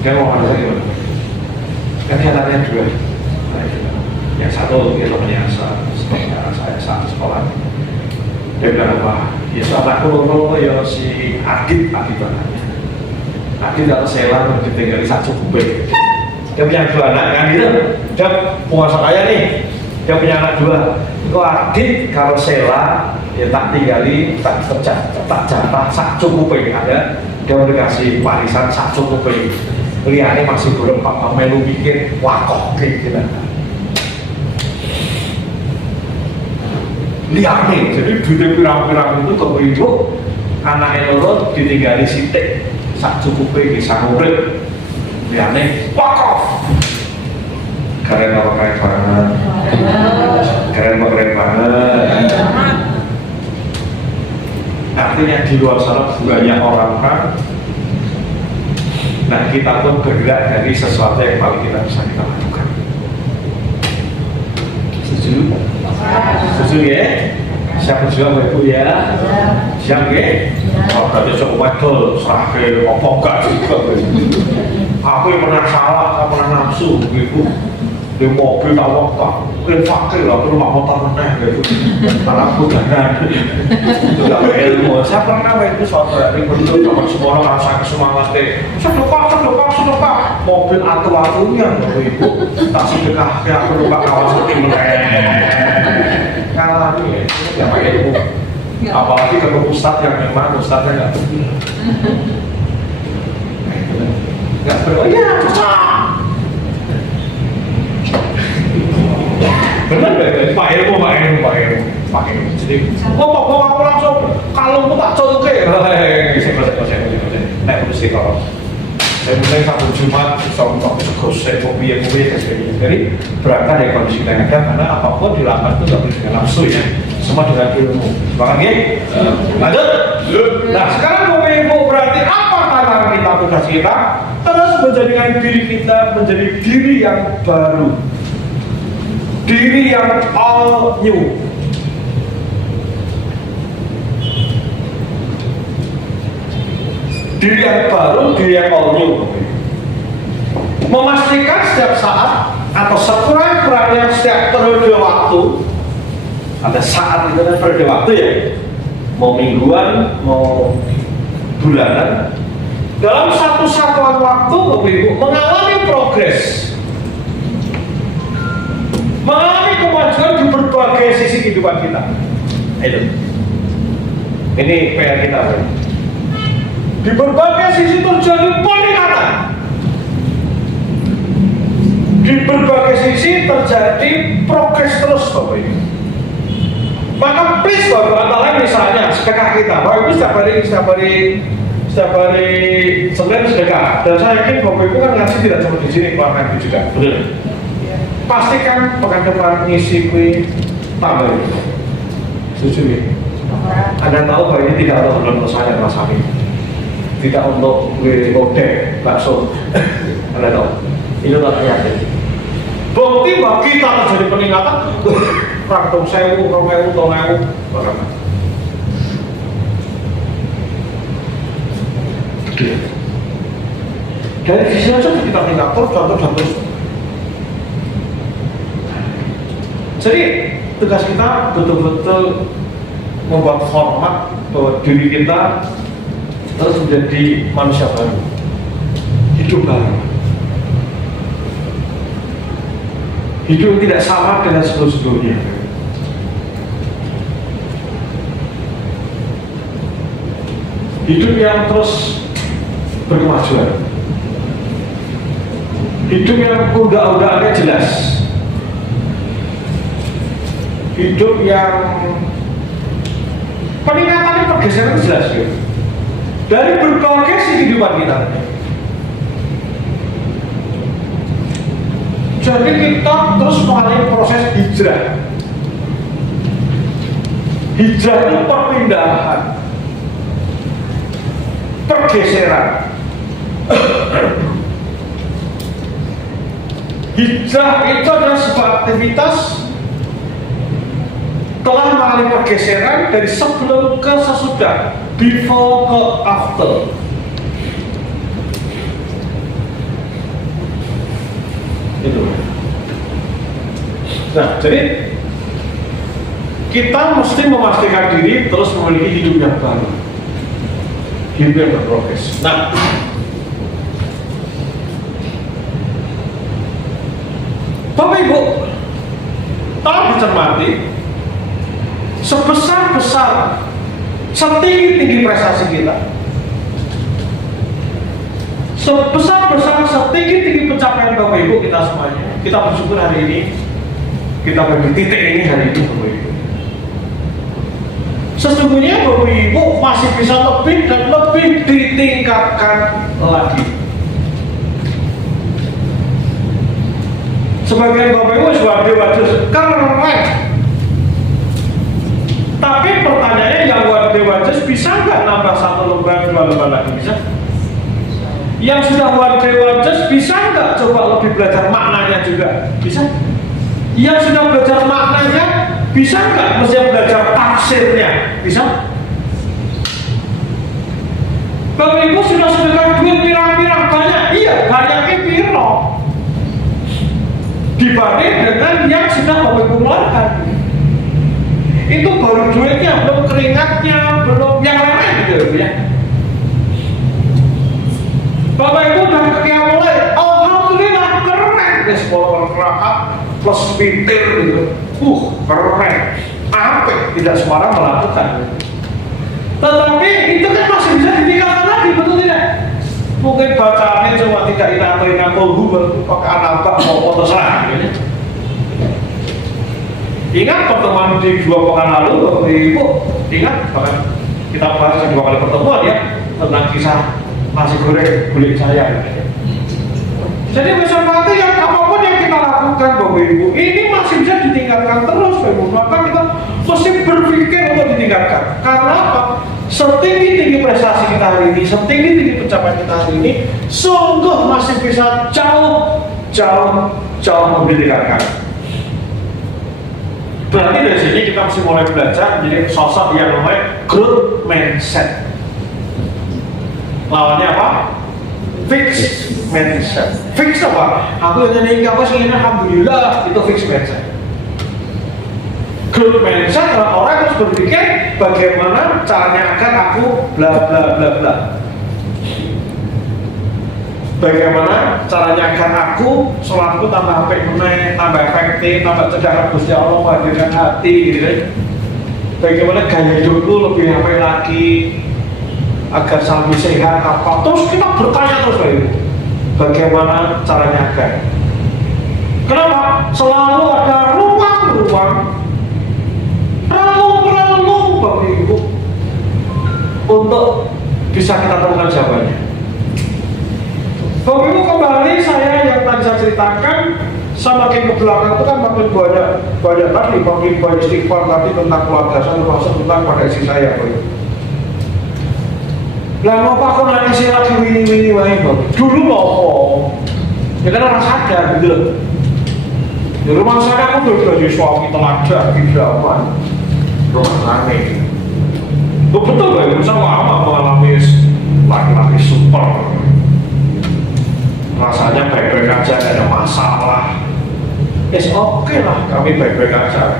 Dia mau ada lagi gimana? Kan nyatanya dua. Yang satu dia temannya saya saat sekolah. Dia bilang apa? Ya soal aku ya si Adit banget. Adit atau Sela ditinggali satu kubik. Dia punya dua anak kan gitu. Dia penguasa kaya nih. Dia punya anak dua. Itu Adit kalau Sela ya tak tinggali tak jatah sak cukupnya ada. Dia mau dikasih warisan sak cukupnya. Lihatnya masih belum Pak Melu bikin wakoh kayak gitu. Lihat nih, jadi duitnya pirang-pirang itu ke ibu, anaknya loro ditinggali sitik, sak cukupnya bisa ngurip. Lihat nih, wakoh. Keren apa keren banget? Keren banget. Artinya di luar sana banyak orang kan. Nah kita pun bergerak dari sesuatu yang paling kita bisa kita lakukan. Setuju? Setuju ya? Siapa juga Bapak Ibu ya? Siap ya? Oh berarti cukup wedol, serahke, apa enggak juga aku yang pernah salah, aku pernah nafsu Ibu. Di mobil tak waktu, fakir lah, rumah motor meneh gitu. Karena aku jangan itu gak ilmu. Saya pernah itu suatu hari bentuk dapat semua orang rasa kesemangat deh. Sedekah, mobil atu-atunya Ibu. Tak sedekah, aku lupa kawasan ini meneh. Kalah nih, ya Pak Ilmu. Apalagi ke ustadz yang memang ustadznya nggak benar. Nggak benar, ya susah. Benar deh, Pak Ilmu. Jadi, ngomong aku langsung kalau aku tak contoh saya mesti kalau saya mulai satu Jumat sama saya kopi jadi berangkat dari kondisi yang ada karena apapun dilakukan itu nggak boleh dengan nafsu ya, semua dengan ilmu. Makanya lanjut. Nah sekarang Bapak Ibu berarti apa tantangan kita tugas kita? Terus menjadikan diri kita menjadi diri yang baru. Diri yang all new. Diri yang baru, diri yang all new. Memastikan setiap saat atau sekurang-kurangnya setiap periode waktu, ada saat itu kan periode waktu ya, mau mingguan, mau bulanan, dalam satu satuan waktu Ibu mengalami progres. Mengalami kemajuan di berbagai sisi kehidupan kita. Ini PR kita. Di berbagai sisi terjadi peningkatan. Di berbagai sisi terjadi progres terus Bapak Ibu. Maka please Bapak, antara misalnya sedekah kita, Bapak Ibu setiap hari setiap hari Senin sedekah. Dan saya yakin Bapak Ibu kan ngaji tidak cuma di sini, keluar nanti juga. Betul. Pastikan pekan depan ngisi kue tambah. Setuju ya? Anda tahu bahwa ini tidak untuk saya dan Mas Ami, tidak untuk kue odek, bakso. Anda tahu? Ini tak yakin. Bukti bahwa kita terjadi peningkatan. Raktum 1000, 2000, 3000, bagaimana? Dari sisi aja kita tinggal terus. Jadi tugas kita betul-betul membuat format bahwa diri kita terus menjadi manusia baru, hidup baru, hidup tidak sama dengan sebelum-sebelumnya. Hidup yang terus berkemajuan, hidup yang undang-undangnya jelas, hidup yang peningkatannya pergeseran jelas ya. Dari berbagai sisi kehidupan kita. Jadi kita terus mengalami proses hijrah. Hijrah itu perpindahan, pergeseran. Hijrah itu adalah sebuah aktivitas telah mengalami pergeseran dari sebelum ke sesudah, before ke after. Itu. Nah, jadi kita mesti memastikan diri terus memiliki hidup yang baru, hidup yang berprogres. Nah, Bapak Ibu, tolong dicermati, sebesar-besar, setinggi-tinggi prestasi kita, sebesar-besar, setinggi-tinggi pencapaian Bapak Ibu kita semuanya, kita bersyukur hari ini, kita bagi titik ini hari ini Bapak Ibu. Sesungguhnya Bapak Ibu masih bisa lebih dan lebih ditingkatkan lagi. Sebagian Bapak Ibu sudah dewasa, keren. Tapi pertanyaannya yang buat dewasa bisa nggak nambah 1 lembar, 2 lembar lagi? Bisa? Yang sudah buat dewasa bisa nggak coba lebih belajar maknanya juga? Bisa? Yang sudah belajar maknanya bisa nggak mesti belajar tafsirnya? Bisa? Bapak Ibu sudah sedekah duit pirang-pirang banyak? Iya, banyaknya piro dibanding dengan yang sudah Bapak Ibu keluarkan. Itu baru duitnya, belum keringatnya, belum yang lain gitu ya. Bapak Ibu udah kayak mulai, alhamdulillah keren, guys, 10 rakaat plus witir gitu, keren, apik, tidak semua orang melakukan. Tetapi itu kan masih bisa ditingkatkan lagi, betul tidak? Mungkin bacaannya cuma tidak inato pakai anabak mau terserah gitu. Ingat pertemuan di 2 pekan lalu, Bapak Ibu, ingat bahkan kita bahas 2 kali pertemuan ya tentang kisah nasi goreng kulit saya. Jadi besok nanti yang apapun yang kita lakukan Bapak Ibu, ini masih bisa ditingkatkan terus Bapak Ibu. Maka kita mesti berpikir untuk ditingkatkan. Karena apa? Setinggi-tinggi prestasi kita hari ini, setinggi-tinggi pencapaian kita hari ini, sungguh masih bisa jauh lebih ditingkatkan. Berarti dari sini kita mesti mulai belajar menjadi sosok yang namanya growth mindset. Lawannya apa? Fixed mindset. Fix apa? Aku hanya ingin apa sih? Alhamdulillah, itu fixed mindset. Growth mindset adalah orang harus berpikir bagaimana caranya agar aku bla bla bla bla. Bagaimana caranya agar aku sholatku tambah apik meneh, tambah efektif, tambah cedera Gusti Allah, menghadirkan hati gitu kan. Bagaimana gaya hidupku lebih apik lagi agar lebih sehat apa. Terus kita bertanya terus bagaimana caranya agar. Kenapa? Selalu ada ruang-ruang relung Bapak Ibu untuk bisa kita temukan jawabannya. Bapak Ibu, kembali saya yang tadi saya ceritakan, semakin ke belakang itu kan makin banyak tadi, makin banyak istighfar tadi tentang keluarga saya, termasuk tentang pada istri saya, Bapak Ibu. Lah mau apa aku nangis lagi wini-wini wae, Bapak? Dulu mau ya kan orang sadar gitu loh. Di rumah saya aku udah jadi suami teladan, idaman, rumah tangga. Betul Bapak Ibu, saya lama mengalami laki-laki super. Rasanya baik-baik aja, gak ada masalah. Oke lah, kami baik-baik aja.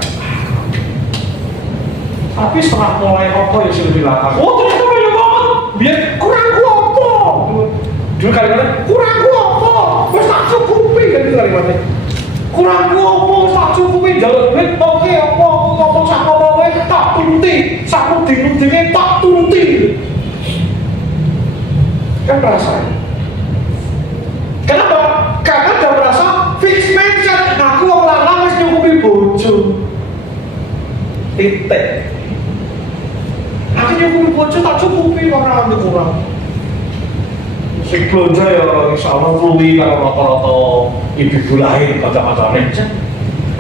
Tapi setelah mulai apa yang sudah dilakukan, oh ternyata banyak banget. Biar kurang gua apa? Dulu kalimatnya kurang gua apa? Wes tak cukupi kan itu kalimatnya. Kurang gua apa? Wes tak cukupi. Jalan duit oke apa? Ngomong sama bawa tak turuti. Saku dinudinnya tak turuti. Kan rasanya. Kenapa? Karena udah merasa fix mindset. Aku orang lawas nyukupi bojo. Titik. Aku nyukupi bojo tak cukupi orang itu kurang. Sing belanja ya insya Allah fluwi kalau rata-rata ibu-ibu lain kacamata-kacamata.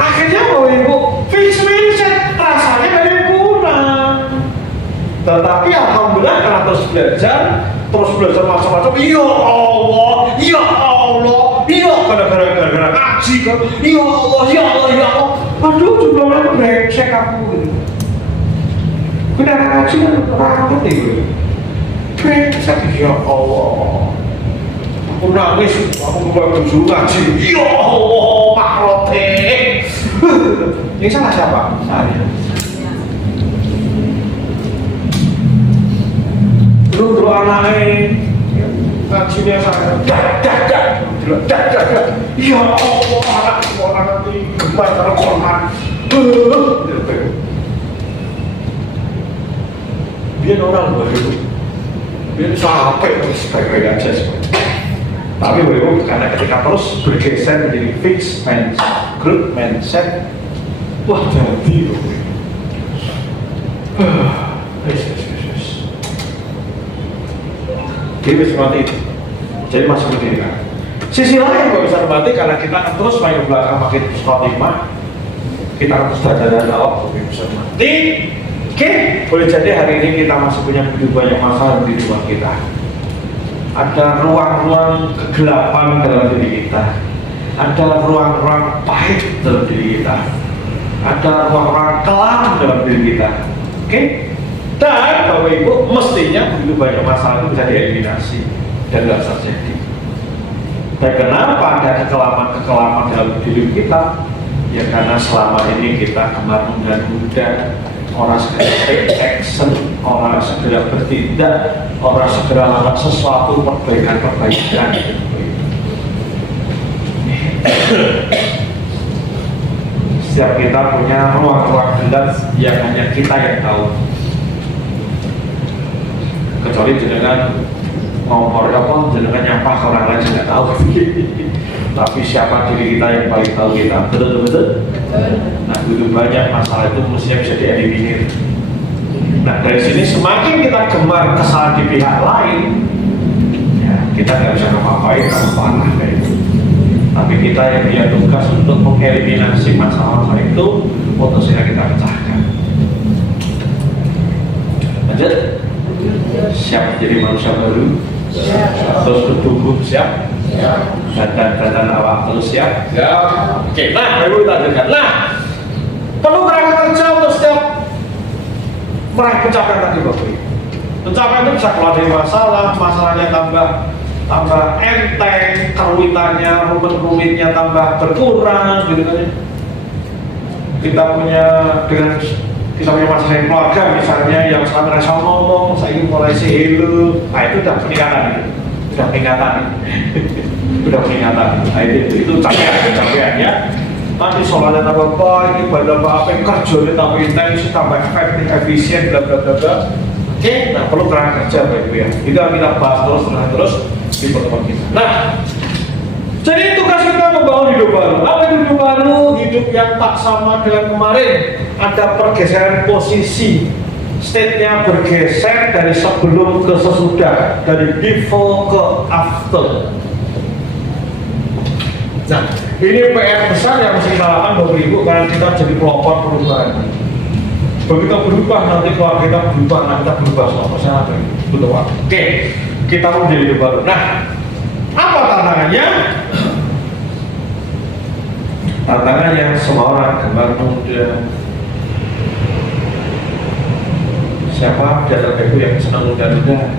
Akhirnya Bapak Ibu fix mindset rasanya banyak kurang. Tetapi alhamdulillah karena terus belajar macam-macam. Ya Allah, ya Allah, ya gara-gara ngaji kan. Ya Allah, ya Allah, ya Allah. Aduh, jumlahnya brengsek aku gitu. Udah ngaji kan orang gitu. Brengsek ya Allah. Aku nangis, aku mulai dulu ngaji. Ya Allah, Pak Rote. Ini salah siapa? Saya. Dulu anaknya ngajinya saya dak. Ya Allah, orang nanti gemar karena korban. Biar orang baru, biar sampai terus baik-baik aja semuanya. Tapi baru karena ketika terus bergeser menjadi fixed mindset, growth mindset, wah jadi loh. Jadi seperti itu. Jadi masih seperti itu. Sisi lain kalau bisa berarti karena kita akan terus main belakang makin khotimah, kita akan terus dada jawab lebih bisa mati. Oke, boleh jadi hari ini kita masih punya begitu banyak masalah di hidup kita. Ada ruang-ruang kegelapan dalam diri kita. Ada ruang-ruang pahit dalam diri kita. Ada ruang-ruang kelam dalam diri kita. Oke? Dan Bapak Ibu mestinya begitu banyak masalah itu bisa dieliminasi dan tidak terjadi. Dan kenapa ada kekelaman dalam diri kita? Ya karena selama ini kita gemar menunda-nunda, orang segera take action, orang segera bertindak, orang segera lakukan sesuatu perbaikan. Setiap kita punya ruang-ruang gelap yang hanya kita yang tahu. Kecuali jenengan ngomong apa, jenengan nyampah ke orang lain tidak tahu. Tapi siapa diri kita yang paling tahu kita, betul. Nah, begitu banyak masalah itu mestinya bisa dieliminir. Nah, dari sini semakin kita gemar kesalahan di pihak lain, ya, kita nggak bisa ngapain kalau parah kayak itu. Tapi kita yang punya tugas untuk mengeliminasi masalah itu, potensinya kita pecahkan. Lanjut. Siap jadi manusia baru, terus bertumbuh, siap. Dan awak terus siap. Oke, nah baru kita dengar. Nah, perlu berangkat kerja untuk setiap meraih pencapaian tadi Bapak Ibu. Pencapaian itu bisa keluar dari masalahnya tambah enteng, kerumitannya, rumitnya tambah berkurang, gitu kan? Kita punya masalah keluarga misalnya yang selama rasa ngomong, saya ingin mulai sehelu, nah itu udah peningkatan gitu. Udah peningkatan. Nah itu capaian ya. Nanti soalnya tambah baik, ibadah apa, kerjanya tambah intens, tambah efektif, efisien, bla. Oke, nah perlu kerangka kerja Bapak Ibu ya. Itu yang kita bahas terus di pertemuan kita. Nah, jadi tugas kita membangun hidup baru. Apa itu hidup baru? Hidup yang tak sama dengan kemarin. Ada pergeseran posisi. state-nya bergeser dari sebelum ke sesudah, dari before ke after. Nah, ini PR besar yang mesti kita lakukan Bapak Ibu karena kita jadi pelopor perubahan. Begitu berubah nanti keluarga kita berubah, anak kita berubah, semua masyarakat butuh waktu. Oke, kita mau jadi hidup baru. Nah, apa tantangannya? Tantangannya semua orang gemar muda. Siapa di antara ibu yang senang muda-muda?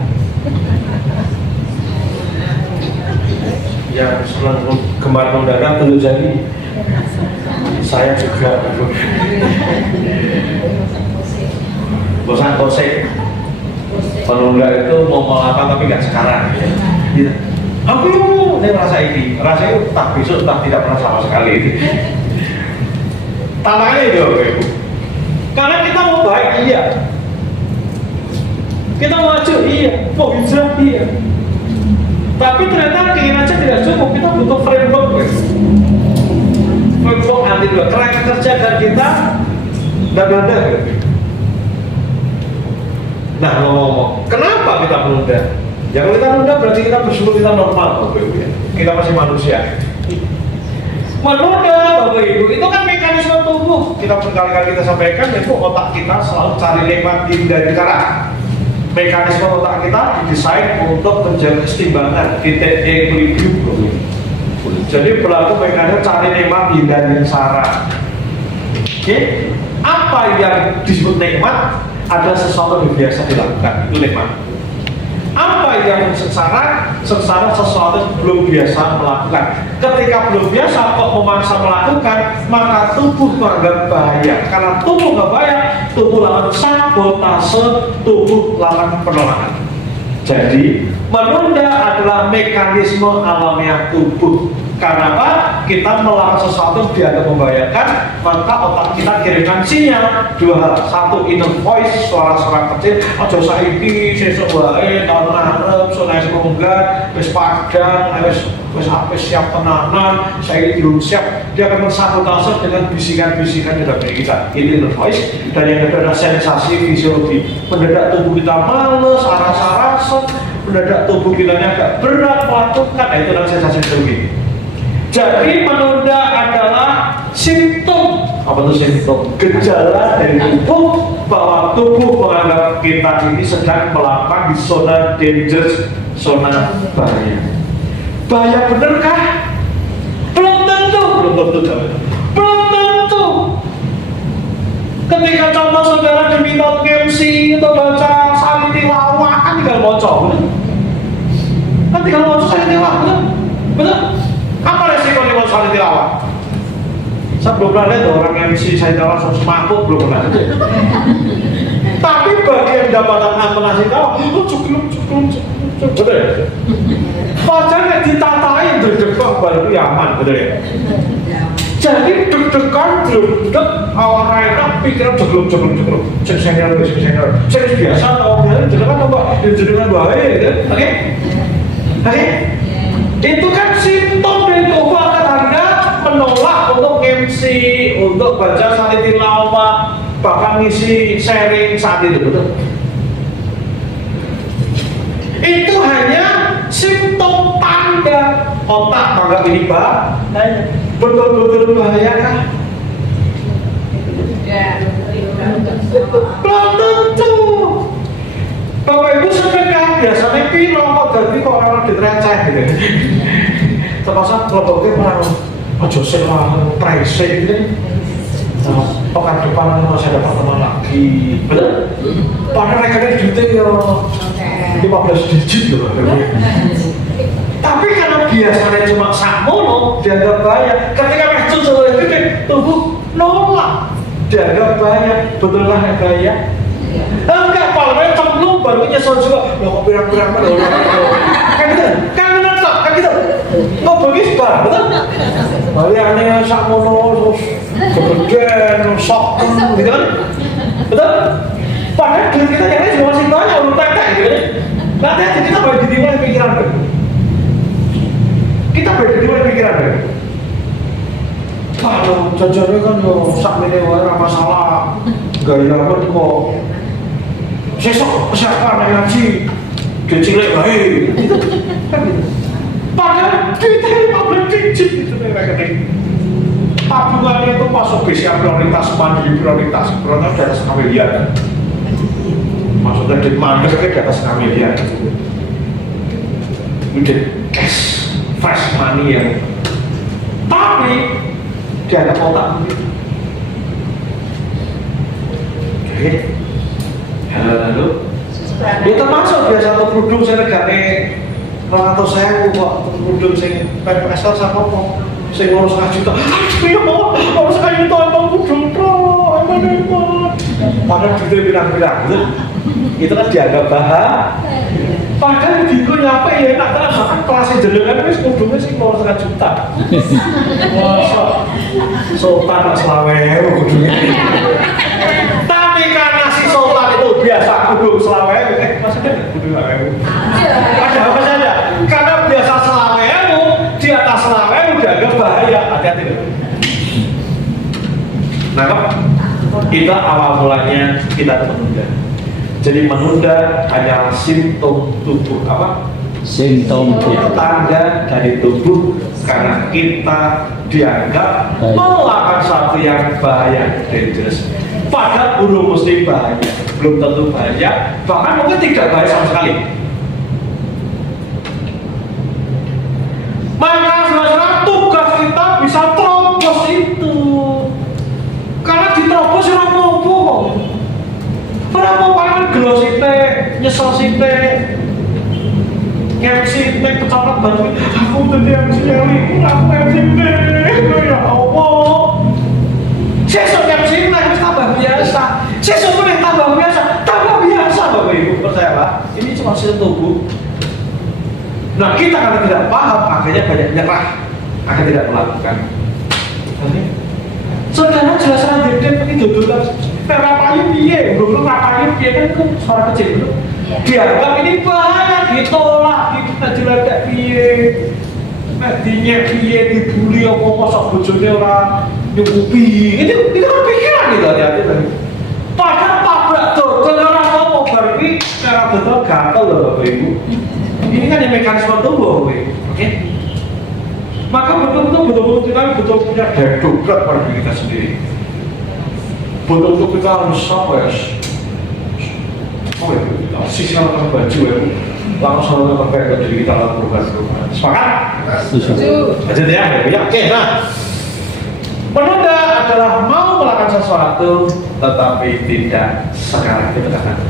Yang senang gemar muda tentu jadi. Saya juga. Bosan kosek. Penunda itu mau melakukan tapi nggak sekarang. Gitu. Aku ini merasa ini, rasa itu tak besok tak tidak pernah sama sekali. Tantangannya itu, Ibu. Karena kita mau baik, iya. Kita mau maju, iya. Mau hijrah, iya. Tapi ternyata keinginan aja tidak cukup. Kita butuh framework, framework anti dua. Kerangka kerja dan kita dan ada. Nah, ngomong, kenapa kita menunda? Jangan kita menunda berarti kita bersyukur kita normal, Bapak Ibu ya. Kita masih manusia. Menunda, Bapak Ibu, itu kan mekanisme tubuh. Kita berkali-kali kita sampaikan, itu otak kita selalu cari nikmat dari cara. Mekanisme otak kita didesain untuk menjaga keseimbangan, titik equilibrium. Jadi berlaku mekanisme cari nikmat dari cara. Oke, apa yang disebut nikmat? Ada sesuatu yang biasa dilakukan, itu nikmat. Apa yang sengsara sesuatu yang belum biasa melakukan. Ketika belum biasa kok memaksa melakukan, maka tubuh menganggap bahaya. Karena tubuh nggak bahaya, tubuh lakukan sabotase, tubuh lakukan penolakan. Jadi menunda adalah mekanisme alamiah tubuh. Karena apa? Kita melakukan sesuatu yang dianggap membahayakan, maka otak kita kirimkan sinyal dua hal. Satu, inner voice, suara-suara kecil. Ojo saiki, sesuk wae, tahun ngarep, sunai seronggat, wis padang, wis siap tenanan, saya belum siap. Dia akan mensabotase dengan bisikan-bisikan di dalam diri kita. Ini inner voice. Dan yang kedua adalah sensasi fisiologi. Mendadak tubuh kita males, aras-arasan, mendadak tubuh kita agak berat melakukan. Nah, itu adalah sensasi fisiologi. Jadi menunda adalah simptom. Apa itu simptom? Gejala dari tubuh bahwa tubuh menganggap kita ini sedang melakukan di zona dangerous, zona bahaya. Bahaya benarkah? Belum tentu. Belum tentu. Ketika contoh saudara diminta MC atau baca salin tilawah kan tinggal bocor, kan tinggal bocor salin tilawah, betul? Apa resikonya mau salin tilawah? Saya belum pernah lihat orang MC salin tilawah semangkuk, belum pernah. Tapi bagian dapatan ampelasi tilawah, cukup, betul ya? Padahal ditatain deg-degan baru aman, betul ya? Jadi deg-degan belum awal enak pikiran jegluk. Cek senior, cek biasa atau jenengan apa? Jenengan baik, oke? Itu kan simptom dari tubuh akan Anda menolak untuk MC, untuk baca salin tilawah, bahkan ngisi sharing saat itu, betul? Itu hanya simptom tanda otak menganggap ini bahaya. Betul-betul bahaya kan? Belum tentu. Bapak Ibu sedekah biasanya piro jadi kok orang ditreceh gitu. Terpaksa kelompoknya orang ojo sing pricing gitu. Pekan depan masih dapat teman lagi, betul? Padahal rekeningnya duitnya ya 15 digit loh. Tapi karena biasanya cuma sakmono, dianggap bahaya. Ketika masuk seluruh gede, tubuh nolak, dianggap bahaya. Betul lah yang bahaya? Enggak, palanya cemplung, baru nyesel juga. Ya kok pirang-pirang mana? Kan gitu, kan bener tak? Kan gitu. Kok begis bar, betul? Baliannya sakmono, terus kemudian sok, gitu kan? Betul? Padahal duit kita yang lain masih banyak, belum tetek gitu kan? Nanti aja kita bagi dimulai pikiran kan? Kita bagi dimulai pikiran kan? Waduh, jajarnya kan yo sak mene wae ora masalah. Gaya pun kok sesok persiapan ngaji dia cilik baik gitu kan gitu. Padahal duitnya 15 digit gitu rekening. Tabungannya itu masuk BCA prioritas, mandiri prioritas di atas 6 miliar. Maksudnya duit mandiri di atas 6 miliar. Udah cash, fresh money yang tapi dia ada kotak begitu. Oke, lalu dia termasuk biasa untuk produk saya negara orang atau saya kok produk saya PPSL sama kok saya ngurus 1 juta. Iya mau ngurus 1 juta emang produk emang padahal gitu bilang-bilang itu kan dianggap bahaya. Padahal bingung nyapa ya enak kan makan kelasnya jelengan wis kudune sing 2,5 juta. Masa sultan nak selawe kudune. Tapi karena si sultan itu biasa kudu selawe, maksudnya kudu selawe. Ada apa saja? Karena biasa selawe di atas selawe udah agak bahaya, hati-hati. Nah, kita awal mulanya kita menunda. Jadi menunda hanya simptom tubuh apa? Simptom itu. Tanda dari tubuh karena kita dianggap melakukan sesuatu yang bahaya, dangerous. Padahal belum mesti bahaya, belum tentu bahaya, bahkan mungkin tidak bahaya sama sekali. Maka sebenarnya tugas kita bisa terobos itu, karena diterobos orang mampu. Orang mau paling gelo site, nyesel site, MC site, kecaprat batu. Aku tadi MC nyari, aku MC ya Allah. Sesuk MC harus tambah biasa. Sesuk pun tambah biasa Bapak Ibu. Percayalah, ini cuma sistem tubuh. Nah kita karena tidak paham, akhirnya banyak nyerah, akhirnya tidak melakukan. Saudara jelas raden ini dodolan. Rapayu piye, belum rapayu piye kan itu suara kecil dulu. Dianggap ini bahaya, ditolak, kita jeladak piye, dinya piye, dibully apa sok bojone ora nyukupi. Itu kan pikiran gitu hati-hati tadi. Padahal tabrak dodol orang ngomong berarti cara dodol gatel loh Bapak Ibu. Ini kan yang mekanisme tubuh, oke? Maka betul-betul kita betul punya daya dobrak pada diri kita sendiri. Betul-betul kita harus apa ya? Sisi nama baju ya, langsung sama terbaik dari kita lakukan perubahan. Sepakat? Setuju. Jadi ya, oke. Nah, menunda adalah mau melakukan sesuatu, tetapi tidak sekarang kita katakan.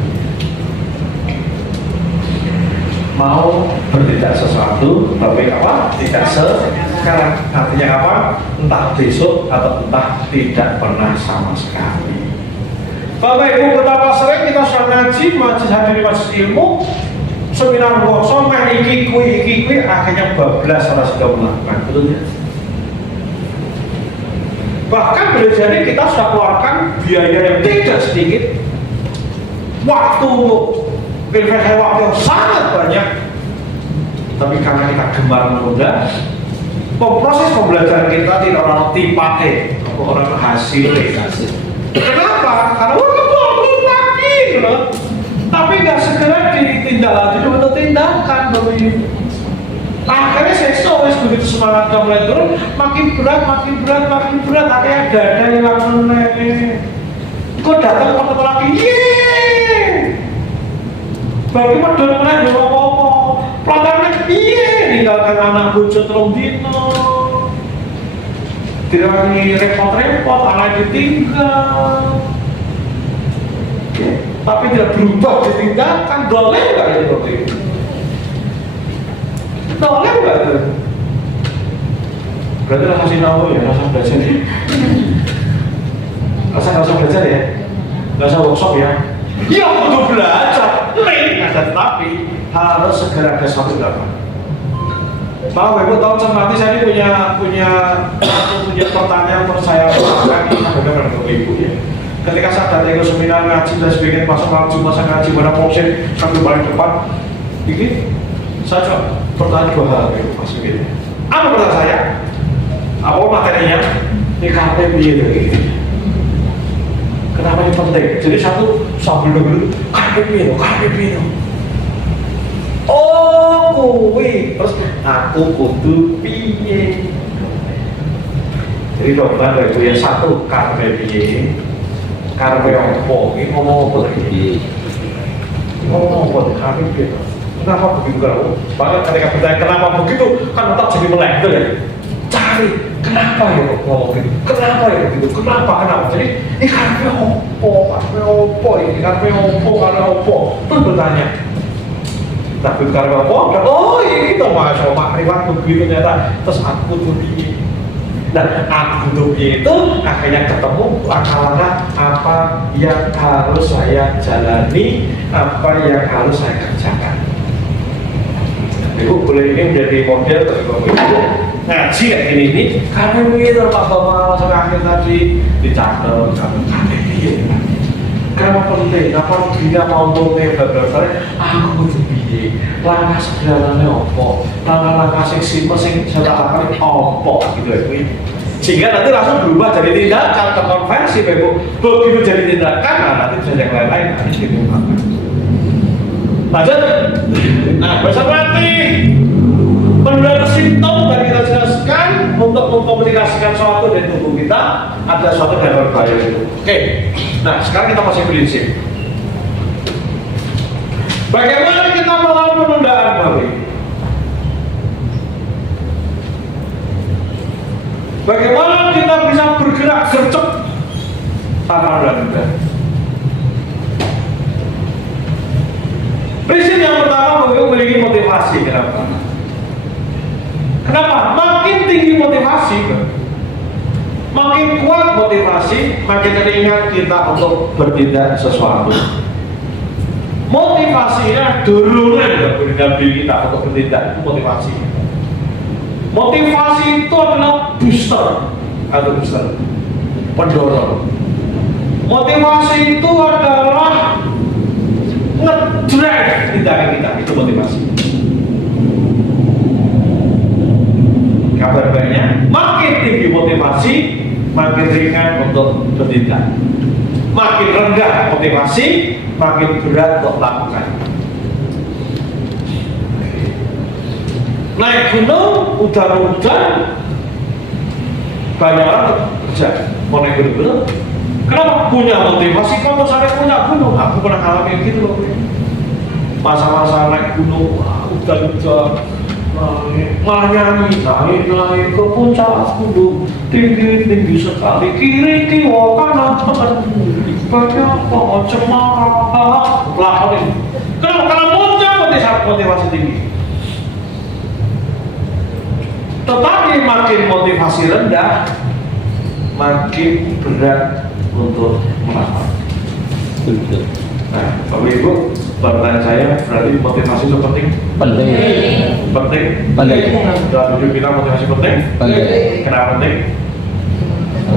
Mau bertindak sesuatu, tapi apa? Tidak sekarang. Artinya apa? Entah besok atau entah tidak pernah sama sekali. Bapak Ibu, betapa sering kita sudah ngaji, hadir majelis ilmu, seminar workshop, main iki kui, akhirnya bablas orang sudah melakukan, betul ya? Bahkan boleh jadi kita sudah keluarkan biaya yang tidak sedikit, waktu investasi waktu yang sangat banyak, tapi karena kita gemar menunda, proses pembelajaran kita tidak orang tipate, orang hasil. Kenapa? Karena belum lagi, tapi nggak segera ditindaklanjuti untuk tindakan, Bapak Ibu. Akhirnya sesok begitu semangatnya mulai turun, makin berat, akhirnya dada hilang meneh. Kok datang ke lagi, yeay. Bagi medal meneh yo apa-apa. Pelanggaran piye ninggalkan anak bojo 3 dino. Tidak repot-repot, anak ditinggal. Tapi tidak berubah ditinggalkan, boleh nggak itu Bapak Ibu? Boleh nggak itu? Berarti rasa sinau ya, rasa belajar ya? Rasa belajar ya? Rasa workshop ya? Ya untuk belajar, tapi harus segera ke suatu dapat. Bapak Ibu tahu cermati, saya ini punya pertanyaan untuk saya sampaikan kepada Bapak Ibu ya. Ketika saya datang ke seminar ngaji dan sebagainya, masa ngaji pada polsek sampai paling depan, ini saya coba pertanyaan 2 hal Bapak Ibu pas begini. Apa pertanyaan saya? Apa materinya? Ini KP piye gitu. Kenapa ini penting? Jadi satu sambil dulu, KPP lo. Oh, kuwi terus aku kudu piye? Jadi coba dari yang satu KPP, KPP opo? Ini ngomong apa lagi? Ngomong apa? KPP. Kenapa begitu kalau? Bahkan ketika bertanya kenapa begitu, kan otak jadi melek, gitu ya. Cari kenapa ya kok ngomong gitu? Kenapa ya begitu? Kenapa? Jadi ini KPP opo? Ini KPP opo? Terus bertanya. Tapi karena apa? Oh ini kita masuk makrifat begitu ternyata. Terus aku tuh piye? Nah aku tuh piye itu akhirnya ketemu langkah-langkah apa yang harus saya jalani, apa yang harus saya kerjakan. Ibu boleh ini menjadi model bagi Bapak Ibu ngaji kayak gini ini. Karena begitu Pak Bapak sampai akhir tadi dicatat kamu piye? Kenapa penting? Apa dia mau ngomongnya beberapa aku butuh piye? Langkah sederhananya opo? Langkah-langkah sing simpel sing saya lakukan opo gitu ya. Sehingga nanti langsung berubah jadi tindakan atau konversi Bapak. Begitu jadi tindakan, nah nanti bisa yang lain-lain nanti diungkapkan. Lanjut. Nah, berarti benar simptom tadi kita jelaskan untuk mengkomunikasikan sesuatu dari tubuh kita ada suatu yang berbahaya itu. Oke, nah sekarang kita masih prinsip. Bagaimana kita melawan penundaan Bapak? Bagaimana kita bisa bergerak gercep tanpa menunda? Prinsip yang pertama Bapak memiliki motivasi. Kenapa? Makin tinggi motivasi, makin kuat motivasi, makin teringat kita untuk bertindak sesuatu. Motivasinya dorongan bagi diri kita untuk bertindak, itu motivasi. Motivasi itu adalah booster atau booster, pendorong. Motivasi itu adalah nge-drive tindakan kita, itu motivasi. Kabar baiknya, makin tinggi motivasi, makin ringan untuk bertindak. Makin rendah motivasi, makin berat untuk melakukan. Naik gunung, udah banyak orang kerja, mau naik gunung. Kenapa? Punya motivasi, kalau saya punya gunung, aku pernah ngalamin gitu loh. Masa-masa naik gunung, udah nyanyi naik ke puncak gunung tinggi sekali kiri kanan banyak pohon cemara lakonin. Kenapa? Karena muncul motivasi tinggi. Tetapi makin motivasi rendah, makin berat untuk melakukan. Nah, Bapak Ibu, pertanyaan saya berarti motivasi itu penting? Penting? Dalam hidup kita motivasi penting? Kenapa penting?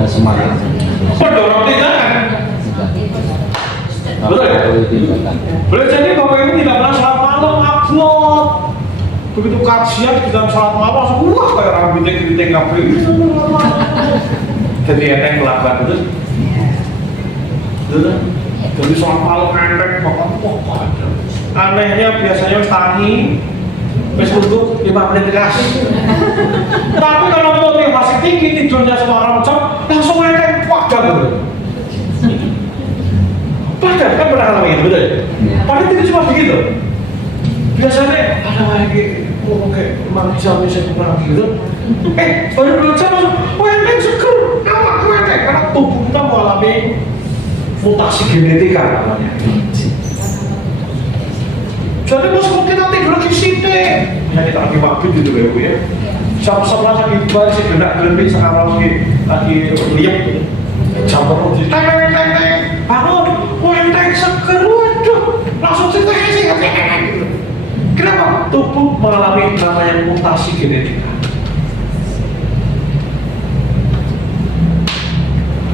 Semangat. Pendorong tindakan. Betul ya? Boleh jadi Bapak Ibu tidak pernah sholat malam upload. Begitu kajian di dalam sholat malam langsung wah kayak rambutnya keriting kafe. Jadi enteng melakukan itu. Jadi sholat malam enteng makan wah ada. Anehnya biasanya tangi wis untuk 5 menit gas. Tapi kalau motivasi tinggi tidurnya semalam jam langsung enteng padahal. Padahal kan pernah ngalamin betul ya? Padahal tidak cuma begitu. Biasanya ada lagi oke, jam saya pernah gitu. Baru 2 jam langsung enteng seger. Apa enteng? Karena tubuh kita mengalami mutasi genetika namanya. Jadi meskipun kita tidur lagi sidik, ya kita lagi waktu gitu ya Bu ya. Jam 11 lagi balik sih genak lebih sekarang lagi liap. Jam terus teng bangun, enteng seger, waduh, langsung sih. Kenapa? Tubuh mengalami namanya mutasi genetika.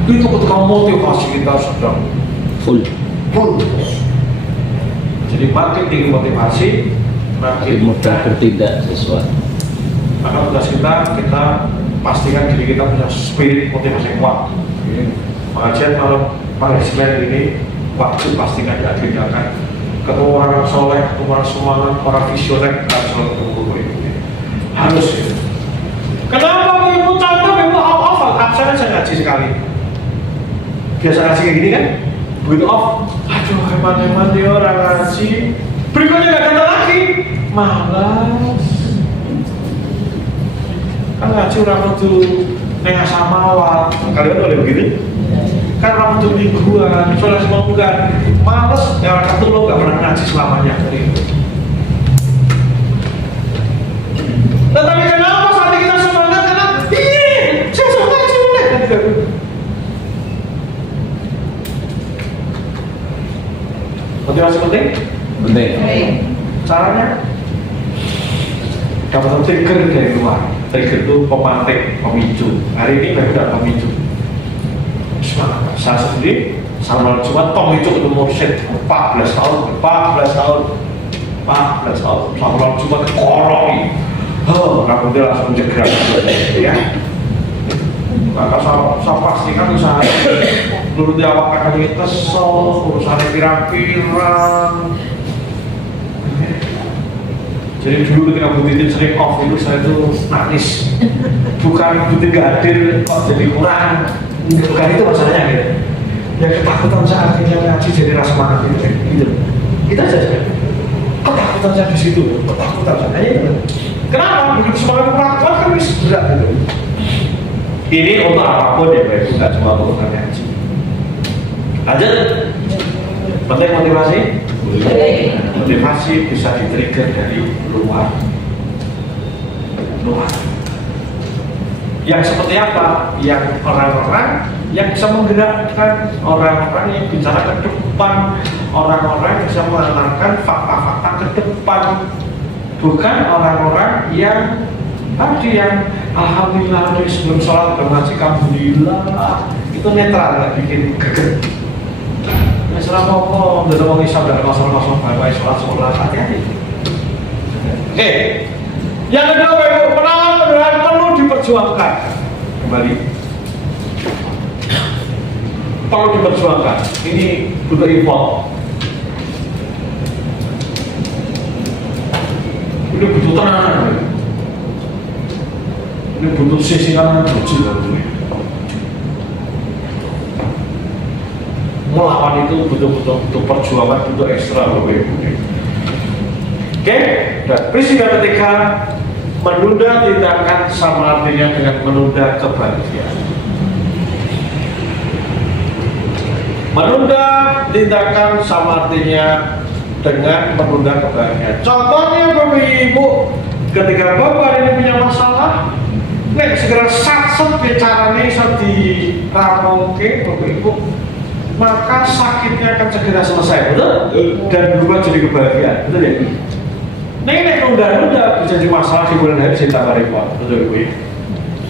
Itu ketika motivasi kita sedang full. Jadi makin tinggi motivasi, makin mudah bertindak sesuatu. Maka tugas kita pastikan diri kita punya spirit motivasi yang kuat. Pengajian kalau Pada Senin ini waktu pasti nggak diagendakan. Ketemu orang soleh, ketemu orang semangat, orang visioner, nggak selalu ketemu ini. Harus itu. Kenapa ibu contoh ibu hafal? Absen saya ngaji sekali. Biasa ngaji kayak gini kan? Begitu off, aduh hemat-hemat dia orang ngaji. Berikutnya nggak datang lagi, malas. Kan ngaji orang itu nengah samawat. Kalian boleh begitu? Kan orang itu mingguan, soalnya semua bukan males. Ya orang itu lo nggak pernah ngaji selamanya. Tetapi kenapa saat kita semangat? Karena saya suka ngaji boleh kan tidak? Motivasi penting? Penting. Caranya dapat trigger dari luar. Trigger itu pemantik, pemicu. Hari ini baru ada pemicu. Semangat. Saya sendiri sama cuma pemicu itu mursyid 14 tahun, 14 tahun, 14 tahun. Sama cuma koroi. Kemudian langsung jegrang, ya. Maka saya pastikan usaha dulu di awak akademi kesel, urusannya pirang-pirang. Jadi dulu ketika Bu Titin sering off itu saya tuh nangis. Bukan Bu Titin gak hadir kok jadi kurang. Bukan itu masalahnya gitu. Yang ketakutan saya akhirnya ngaji jadi rasa semangat gitu. Kita saja. Ketakutan saya di situ, ketakutan saya. Ayo. Kenapa? Begitu semangat kuat kan bisa berat gitu. Ini untuk apapun ya Bapak, tidak cuma untuk ngaji. Lanjut. Penting motivasi? Motivasi bisa di-trigger dari luar. Yang seperti apa? Yang orang-orang yang bisa menggerakkan, orang-orang yang bicara ke depan, orang-orang yang bisa mengantarkan fakta-fakta ke depan, bukan orang-orang yang tadi yang alhamdulillah dari sebelum sholat bermasih alhamdulillah itu netral, nggak bikin geger. Masalah apa? Udah mau isap dari kosong-kosong, baik sholat hati-hati. Oke, yang kedua Ibu, penawaran perlu diperjuangkan. Kembali, perlu diperjuangkan. Ini butuh import. Ini butuh tenaga. Ini butuh sisi kanan kecil. Melawan itu butuh perjuangan, butuh ekstra Bapak Ibu. Oke, dan prinsip yang ketiga, menunda tindakan sama artinya dengan menunda kebahagiaan. Menunda tindakan sama artinya dengan menunda kebahagiaan. Contohnya Bapak Ibu, ketika Bapak ini punya masalah, nek segera satset bicaranya bisa dirampungke Bapak Ibu, maka sakitnya akan segera selesai, betul? Dan berubah jadi kebahagiaan, betul ya? Nek nunda-nunda bisa jadi masalah di bulan hari cinta repot, betul Ibu ya?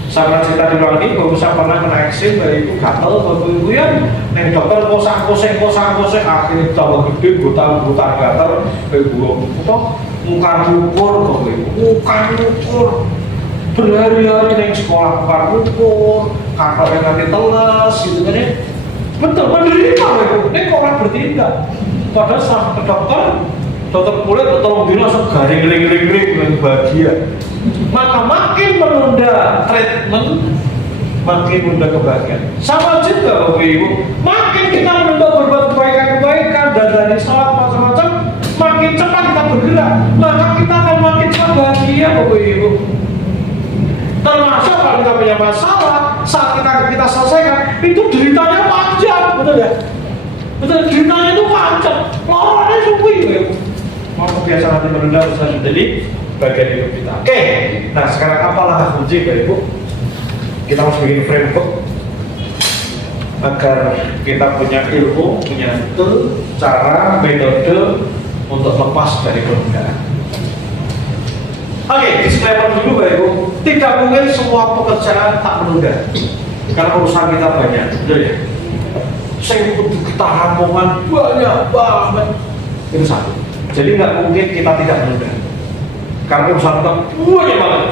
Sama cerita di ruang ini, Bapak saya pernah kena eksim, Bapak Ibu gatel, Bapak Ibu ya, nek dokter kosong-kosong, akhirnya tambah gede, buta gatel, Bapak Ibu muka ukur, Bapak Ibu, muka ukur. Berhari-hari neng sekolah bukan ukur, kakak yang nanti teles gitu kan ya. Betul, menderita Bapak, ini orang bertindak. Padahal saat ke dokter kulit tolong dia langsung garing dengan bahagia. Maka makin menunda treatment, makin menunda kebahagiaan. Sama juga Bapak Ibu, makin kita menunda berbuat kebaikan dan dari sholat macam-macam, makin cepat kita bergerak, maka kita akan makin cepat bahagia Bapak Ibu. Termasuk kalau kita punya masalah, saat kita selesaikan, itu deritanya panjang, betul ya? Betul, deritanya itu panjang, lorongnya suwi ya. Mau kebiasaan nanti menunda bisa menjadi bagian hidup kita. Oke, nah sekarang apa langkah kunci Bapak Ibu? Kita harus bikin framework agar kita punya ilmu, punya tool, cara, metode untuk lepas dari penundaan. Oke, disclaimer dulu Bapak Ibu, tidak mungkin semua pekerjaan tak menunda karena urusan kita banyak, betul ya? Saya butuh ketahanan banyak banget, itu satu. Jadi nggak mungkin kita tidak menunda karena urusan kita banyak banget.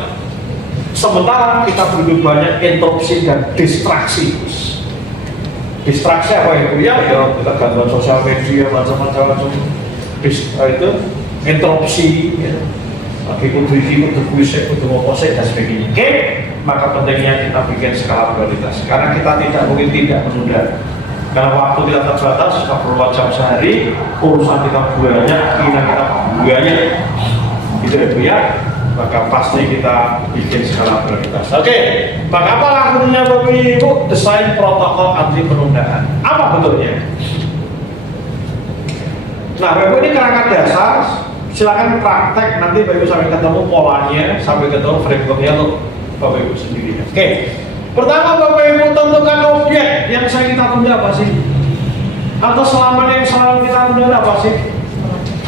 Sementara kita begitu banyak interupsi dan distraksi. distraksi apa yang kuliah ya kita gangguan sosial media macam-macam itu interupsi ya. Lagi kudu iki kudu kuis kudu apa sih dan sebagainya. Oke, maka pentingnya kita bikin skala prioritas karena kita tidak mungkin tidak menunda. Karena waktu kita terbatas, 24 jam sehari, urusan kita banyak, keinginan kita banyak, gitu ya Bu ya. Maka pasti kita bikin skala prioritas. Oke, maka apa lakunya Bapak Ibu? Desain protokol anti penundaan. Apa bentuknya? Nah, Bapak Ibu ini kerangka dasar. Silakan praktek nanti Bapak Ibu sampai ketemu polanya, sampai ketemu frameworknya untuk Bapak Ibu sendiri. Oke. Pertama Bapak Ibu tentukan objek yang saya kita tunda apa sih? Atau selama ini yang selalu kita tunda apa sih?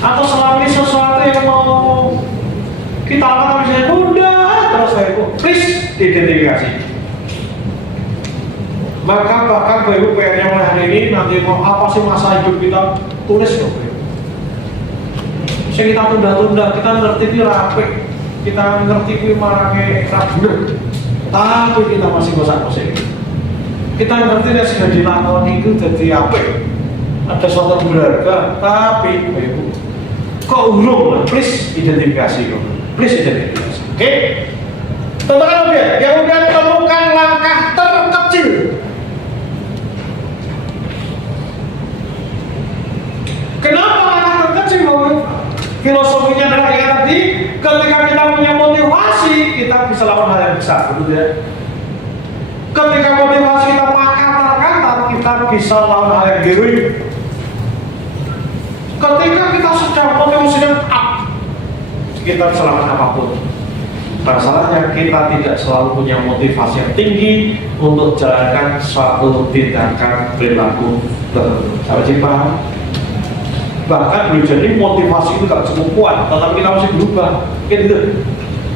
Atau selama ini sesuatu yang mau kita lakukan misalnya tunda terus Bapak Ibu, please diidentifikasi. Maka bahkan Bapak Ibu PR-nya mulai hari ini nanti mau apa sih masa hidup kita tulis Bapak Ibu. Yang kita tunda-tunda, kita ngerti ini rapi, kita ngerti ini marahnya rapi. Tapi kita masih gosak-gosik. Kita ngerti ya sudah dilakoni itu jadi apa? Ada suatu berharga, tapi Ibu, kok urung? Please identifikasi, please identifikasi. Oke? Tentukan objek. Kemudian temukan langkah terkecil. Kenapa langkah terkecil, Bapak? Filosofinya adalah kayak tadi, ketika kita punya motivasi, kita bisa lakukan hal yang besar, betul ya? Ketika motivasi kita makar-makar, kita bisa lakukan hal yang heroik. Ketika kita sedang motivasinya up, kita bisa lakukan apapun. Masalahnya kita tidak selalu punya motivasi yang tinggi untuk jalankan suatu tindakan perilaku tertentu. Sampai jumpa. Bahkan boleh jadi motivasi itu tidak cukup kuat, tetapi kita masih berubah. Gitu.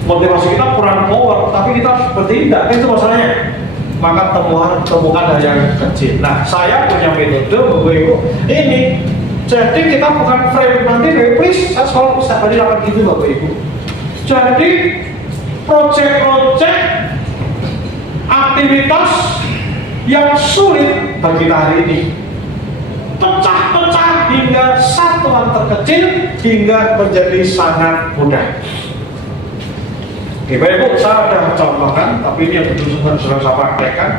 Motivasi kita kurang power, tapi kita bertindak. Itu masalahnya. Maka temukan hal yang kecil. Nah, saya punya metode Bapak Ibu ini. Jadi kita bukan frame nanti, please. Saya selalu setiap hari lakukan gitu Bapak Ibu. Jadi proyek-proyek aktivitas yang sulit bagi kita hari ini. Pecah-pecah hingga satuan terkecil hingga menjadi sangat mudah. Oke, Bapak Ibu, saya sudah contohkan, tapi ini yang betul-betul sudah saya praktekkan.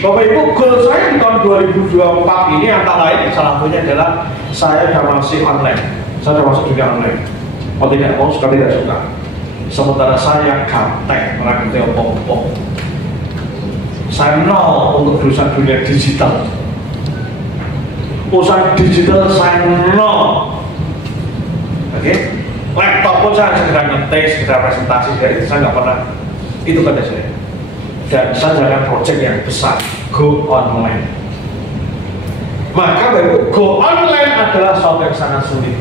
Bapak Ibu, goal saya di tahun 2024 ini antara lain salah satunya adalah saya sudah masih online. Saya sudah masuk dunia online. Mau tidak mau, suka tidak suka. Sementara saya gaptek, orang ngerti apa-apa. Saya nol untuk berusaha dunia digital. Usaha digital saya nol. Oke, laptop pun saya segera ngetes, segera presentasi, dari itu saya nggak pernah. Itu kata saya. Dan saya jalan project yang besar, go online. Maka Bapak, go online adalah sesuatu yang sangat sulit.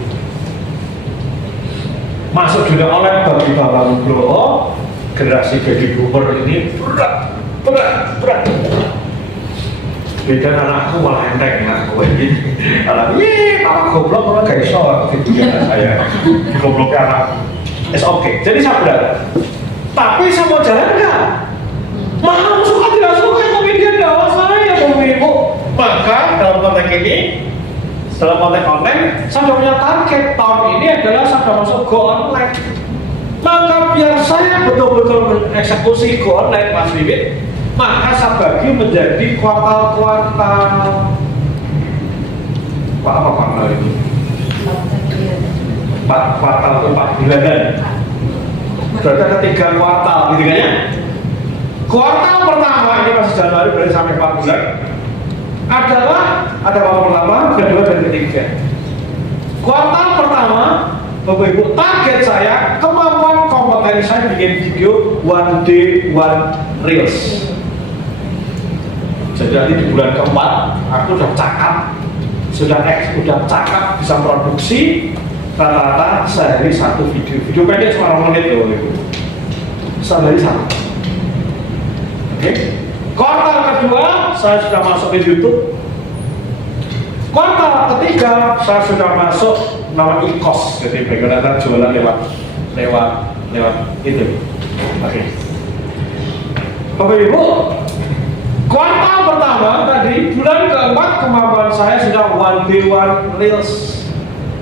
Masuk dunia online bagi Bapak Nugroho, generasi baby boomer ini berat. Beda anakku malah enteng anakku ini. Anak, apa goblok malah gak iso gitu ya saya. Gobloknya anakku. It's okay. Jadi saya berat. Tapi saya mau jalan enggak? Mau suka tidak suka tapi dia dakwah saya Bapak Ibu. Maka dalam konteks ini, dalam konteks online, saya sudah punya target tahun ini adalah saya sudah masuk go online. Maka biar saya betul-betul mengeksekusi go online Mas Bibit, maka saya bagi menjadi kuartal-kuartal. Apa kuartal itu? Kuartal itu 4 bulanan. Berarti ada 3 kuartal, gitu kan ya? Kuartal pertama ini masih Januari berarti sampai 4 bulan. Adalah ada kuartal pertama, kedua dan ketiga. Kuartal pertama, Bapak Ibu, target saya kemampuan kompetensi saya bikin video 1 day 1 reels. Jadi nanti di bulan keempat aku sudah cakap bisa produksi rata-rata sehari 1 video pendek 9 menit loh Ibu. Sehari 1. Oke. Kuartal kedua saya sudah masuk ke YouTube. Kuartal ketiga saya sudah masuk nama e-kos, jadi bagaimana jualan lewat itu. Oke. Bapak Ibu, Kuartal pertama tadi, bulan keempat kemampuan saya sudah 1B1 reels.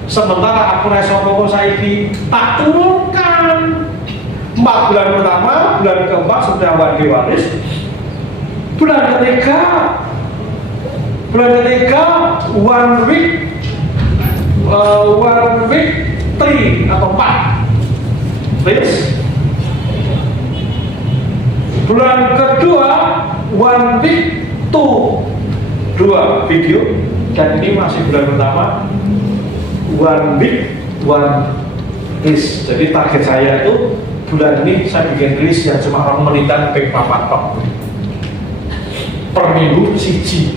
Sementara aku reso ngomong saiki tak turunkan. 4 bulan pertama, bulan keempat sudah 1B1 reels. Bulan ketiga 1 week 3 atau 4 reels. Bulan kedua 1 week 2 video, dan ini masih bulan pertama 1 week 1 reels. Jadi target saya itu bulan ini saya bikin reels yang cuma 2 menitan ping 4 tok per minggu siji.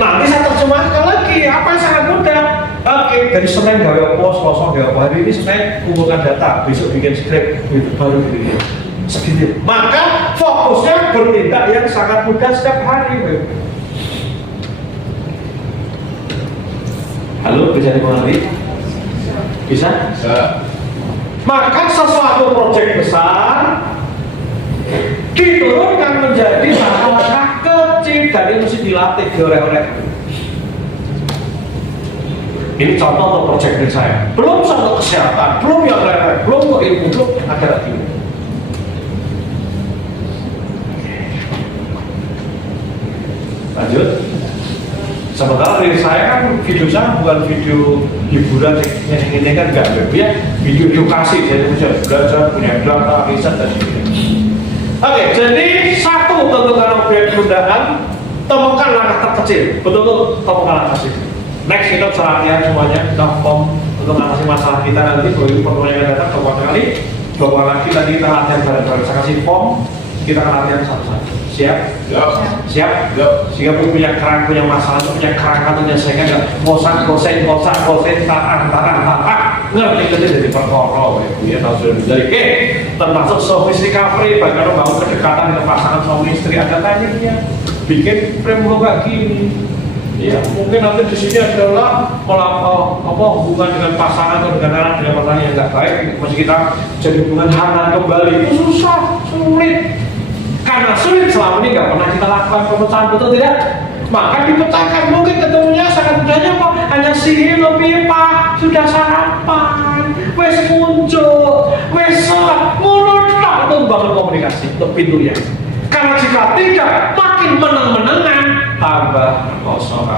Nanti saya terjemahkan lagi apa yang sangat mudah. Oke, dari Senin gawe apa, Selasa gawe apa, hari ini Senin kumpulkan data, besok bikin script, baru video segitu. Maka fokusnya bertindak yang sangat mudah setiap hari. Halo, bisa dimengerti? Bisa? Bisa. Maka sesuatu proyek besar diturunkan menjadi langkah kecil dan itu mesti dilatih diorek-orek. Ini contoh untuk proyek saya. Belum soal kesehatan, belum yang lain-lain, belum untuk ilmu, belum ada lagi. Lanjut. Sementara dari saya kan video saya bukan video hiburan, ini kan enggak ya, video edukasi. Jadi bisa belajar, punya data, riset dan sebagainya. Oke, jadi satu tentukan objek penundaan, temukan langkah terkecil. Betul-betul temukan langkah kecil. Next kita latihan semuanya, kita form untuk mengatasi masalah kita nanti. Kalau pertemuan yang datang beberapa lagi tadi kita latihan bareng-bareng. Saya kasih form, kita akan latihan satu-satu. Siap? Siap? Sehingga punya kerang, punya masalah, punya kerangka, menyelesaikan nggak bosan, ngerti jadi perkara ya, tahu dari termasuk service recovery, bagaimana membangun kedekatan dengan pasangan suami istri. Ada tekniknya, bikin framework gini. Ya, mungkin nanti di sini adalah hubungan dengan pasangan atau dengan pasangan yang nggak baik, masih kita jadi hubungan hangat kembali itu susah, sulit. Karena sulit selama ini nggak pernah kita lakukan pemecahan, betul tidak? Maka dipecahkan, mungkin ketemunya sangat mudahnya kok, hanya sihir pipa, sudah sarapan, wes muncul, wes sholat, mulut tak, itu membangun komunikasi, itu pintunya. Karena jika tidak, makin meneng-menengan, tambah kosong.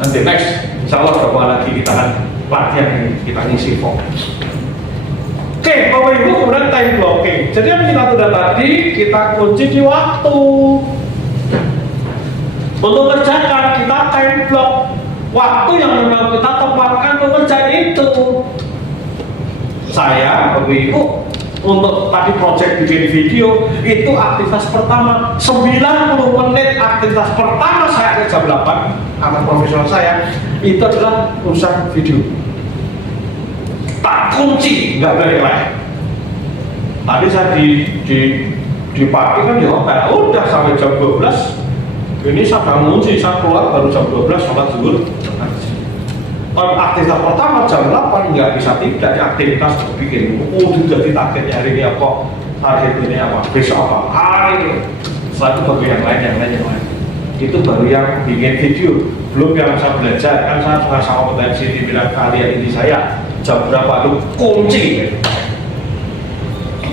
Nanti next, insya Allah berapa lagi kita akan latihan ini, kita ngisi form. Oke, Bapak Ibu, kemudian time blocking. Jadi yang kita sudah tadi, kita kunci di waktu. Untuk kerjakan, kita time block. Waktu yang memang kita tempatkan untuk kerjaan itu. Saya, Bapak Ibu, untuk tadi project bikin video, itu aktivitas pertama 90 menit aktivitas pertama saya ke jam 8, anak profesional saya, itu adalah urusan video. Tak kunci, nggak boleh lain. Tadi saya di pagi kan di hotel, udah sampai jam 12. Ini saya udah ngunci, saya keluar baru jam 12 sholat zuhur. Kalau aktivitas pertama jam 8 nggak bisa tidak, aktivitas bikin. Sudah ditargetnya hari ini apa, target ini apa, besok apa, hari ini. Setelah itu baru yang lain. Itu baru yang bikin video. Belum yang saya belajar, kan saya suka sama potensi dibilang kalian ini saya. Jam berapa itu kunci.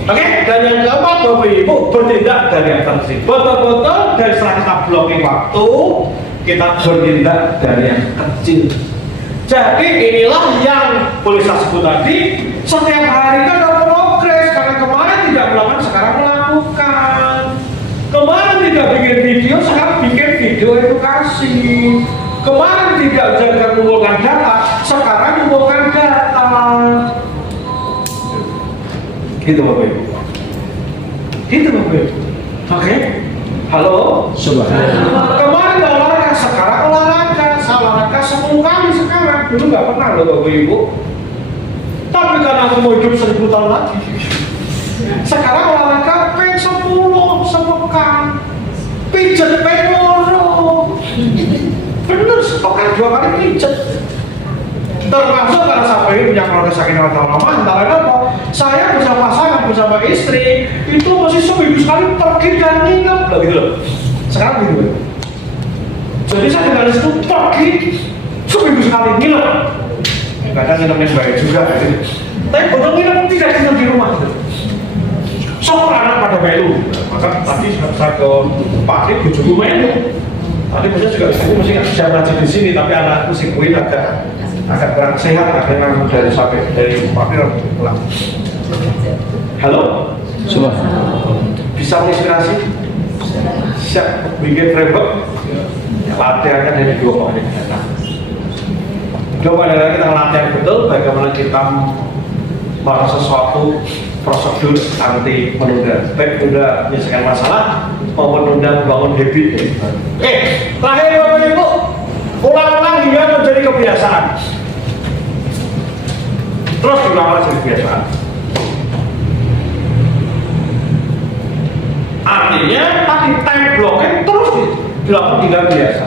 Oke, dan yang keempat Bapak Ibu bertindak dari yang terkecil. Betul-betul dari setelah kita blocking waktu, kita bertindak dari yang kecil. Jadi inilah yang boleh saya sebut tadi, setiap hari kan ada progres. Karena kemarin tidak melakukan, sekarang melakukan. Kemarin tidak bikin video, sekarang bikin video edukasi. Kemarin tidak jaga mengumpulkan data, sekarang mengumpulkan data. Gitu Bapak Ibu. Gitu Bapak Ibu. Oke. Halo. Subhanallah. Kemarin olahraga, sekarang olahraga. Saya olahraga 10 kali sekarang. Dulu nggak pernah loh Bapak Ibu. Tapi karena aku mau hidup 1000 tahun lagi. Sekarang olahraga pengen 10 sepekan. Pijet pengen loro. Bener, sepekan 2 kali pijet. Termasuk kalau sampai punya keluarga sakinah mawaddah warahmah, antara apa? Saya bersama pasangan, bersama istri itu masih seminggu sekali pergi dan nginep, loh gitu loh. Sekarang gitu loh. Jadi saya dengan itu pergi seminggu sekali nginep. Kadang nginepnya baik juga, gitu. Tapi betul nginep tidak tinggal di rumah. Gitu. Sok anak pada melu, maka tadi saya ke Pak Rik, bujuku melu. Tadi maksudnya juga aku mesti nggak bisa ngaji di sini, tapi anakku si Kuin agak kurang sehat, akhirnya dari sampai dari Pak Rik pulang. Halo, Coba. bisa menginspirasi? Siap bikin framework? Latihannya dari dua poin. Coba dari kita latihan betul bagaimana kita melakukan sesuatu prosedur anti menunda, baik menunda menyelesaikan masalah maupun menunda membangun habit. Terakhir Bapak Ibu, ulang-ulang hingga menjadi kebiasaan. Terus diulang jadi kebiasaan. Artinya tadi time blocking terus dilakukan hingga biasa.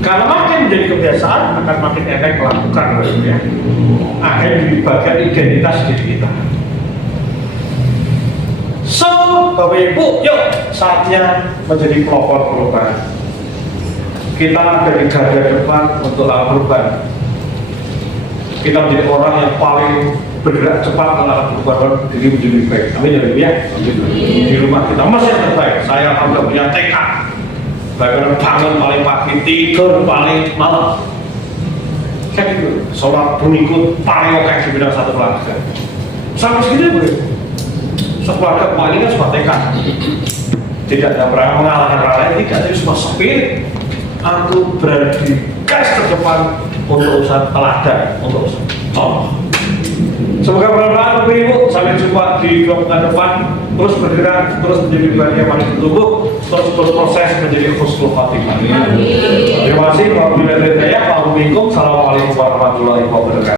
Kalau makin menjadi kebiasaan akan makin efek melakukan ya. Akan jadi bagian identitas diri kita. So, Bapak Ibu, yuk saatnya menjadi pelopor perubahan. Kita ada di garda depan untuk lakukan perubahan. Kita menjadi orang yang paling bergerak cepat melakukan perubahan diri menjadi lebih baik. Amin ya, ya. Di rumah kita masih yang terbaik. Saya alhamdulillah punya tekad. Bagaimana bangun paling pagi, tidur paling malam. Kayak gitu, sholat berikut paling oke di bidang satu keluarga. Sampai segini boleh. Sekeluarga paling kan sebuah tekad. Tidak ada orang mengalahkan orang lain, tidak ada semua spirit. Aku berada di gas terdepan untuk usaha teladan, untuk usaha contoh. Semoga bermanfaat Bapak Ibu. Sampai jumpa di kelompok depan. Terus bergerak, terus menjadi bagian yang paling bertumbuh, terus berproses menjadi husnul khotimah. Terima kasih. Wabillahi taufiq. Assalamualaikum warahmatullahi wabarakatuh.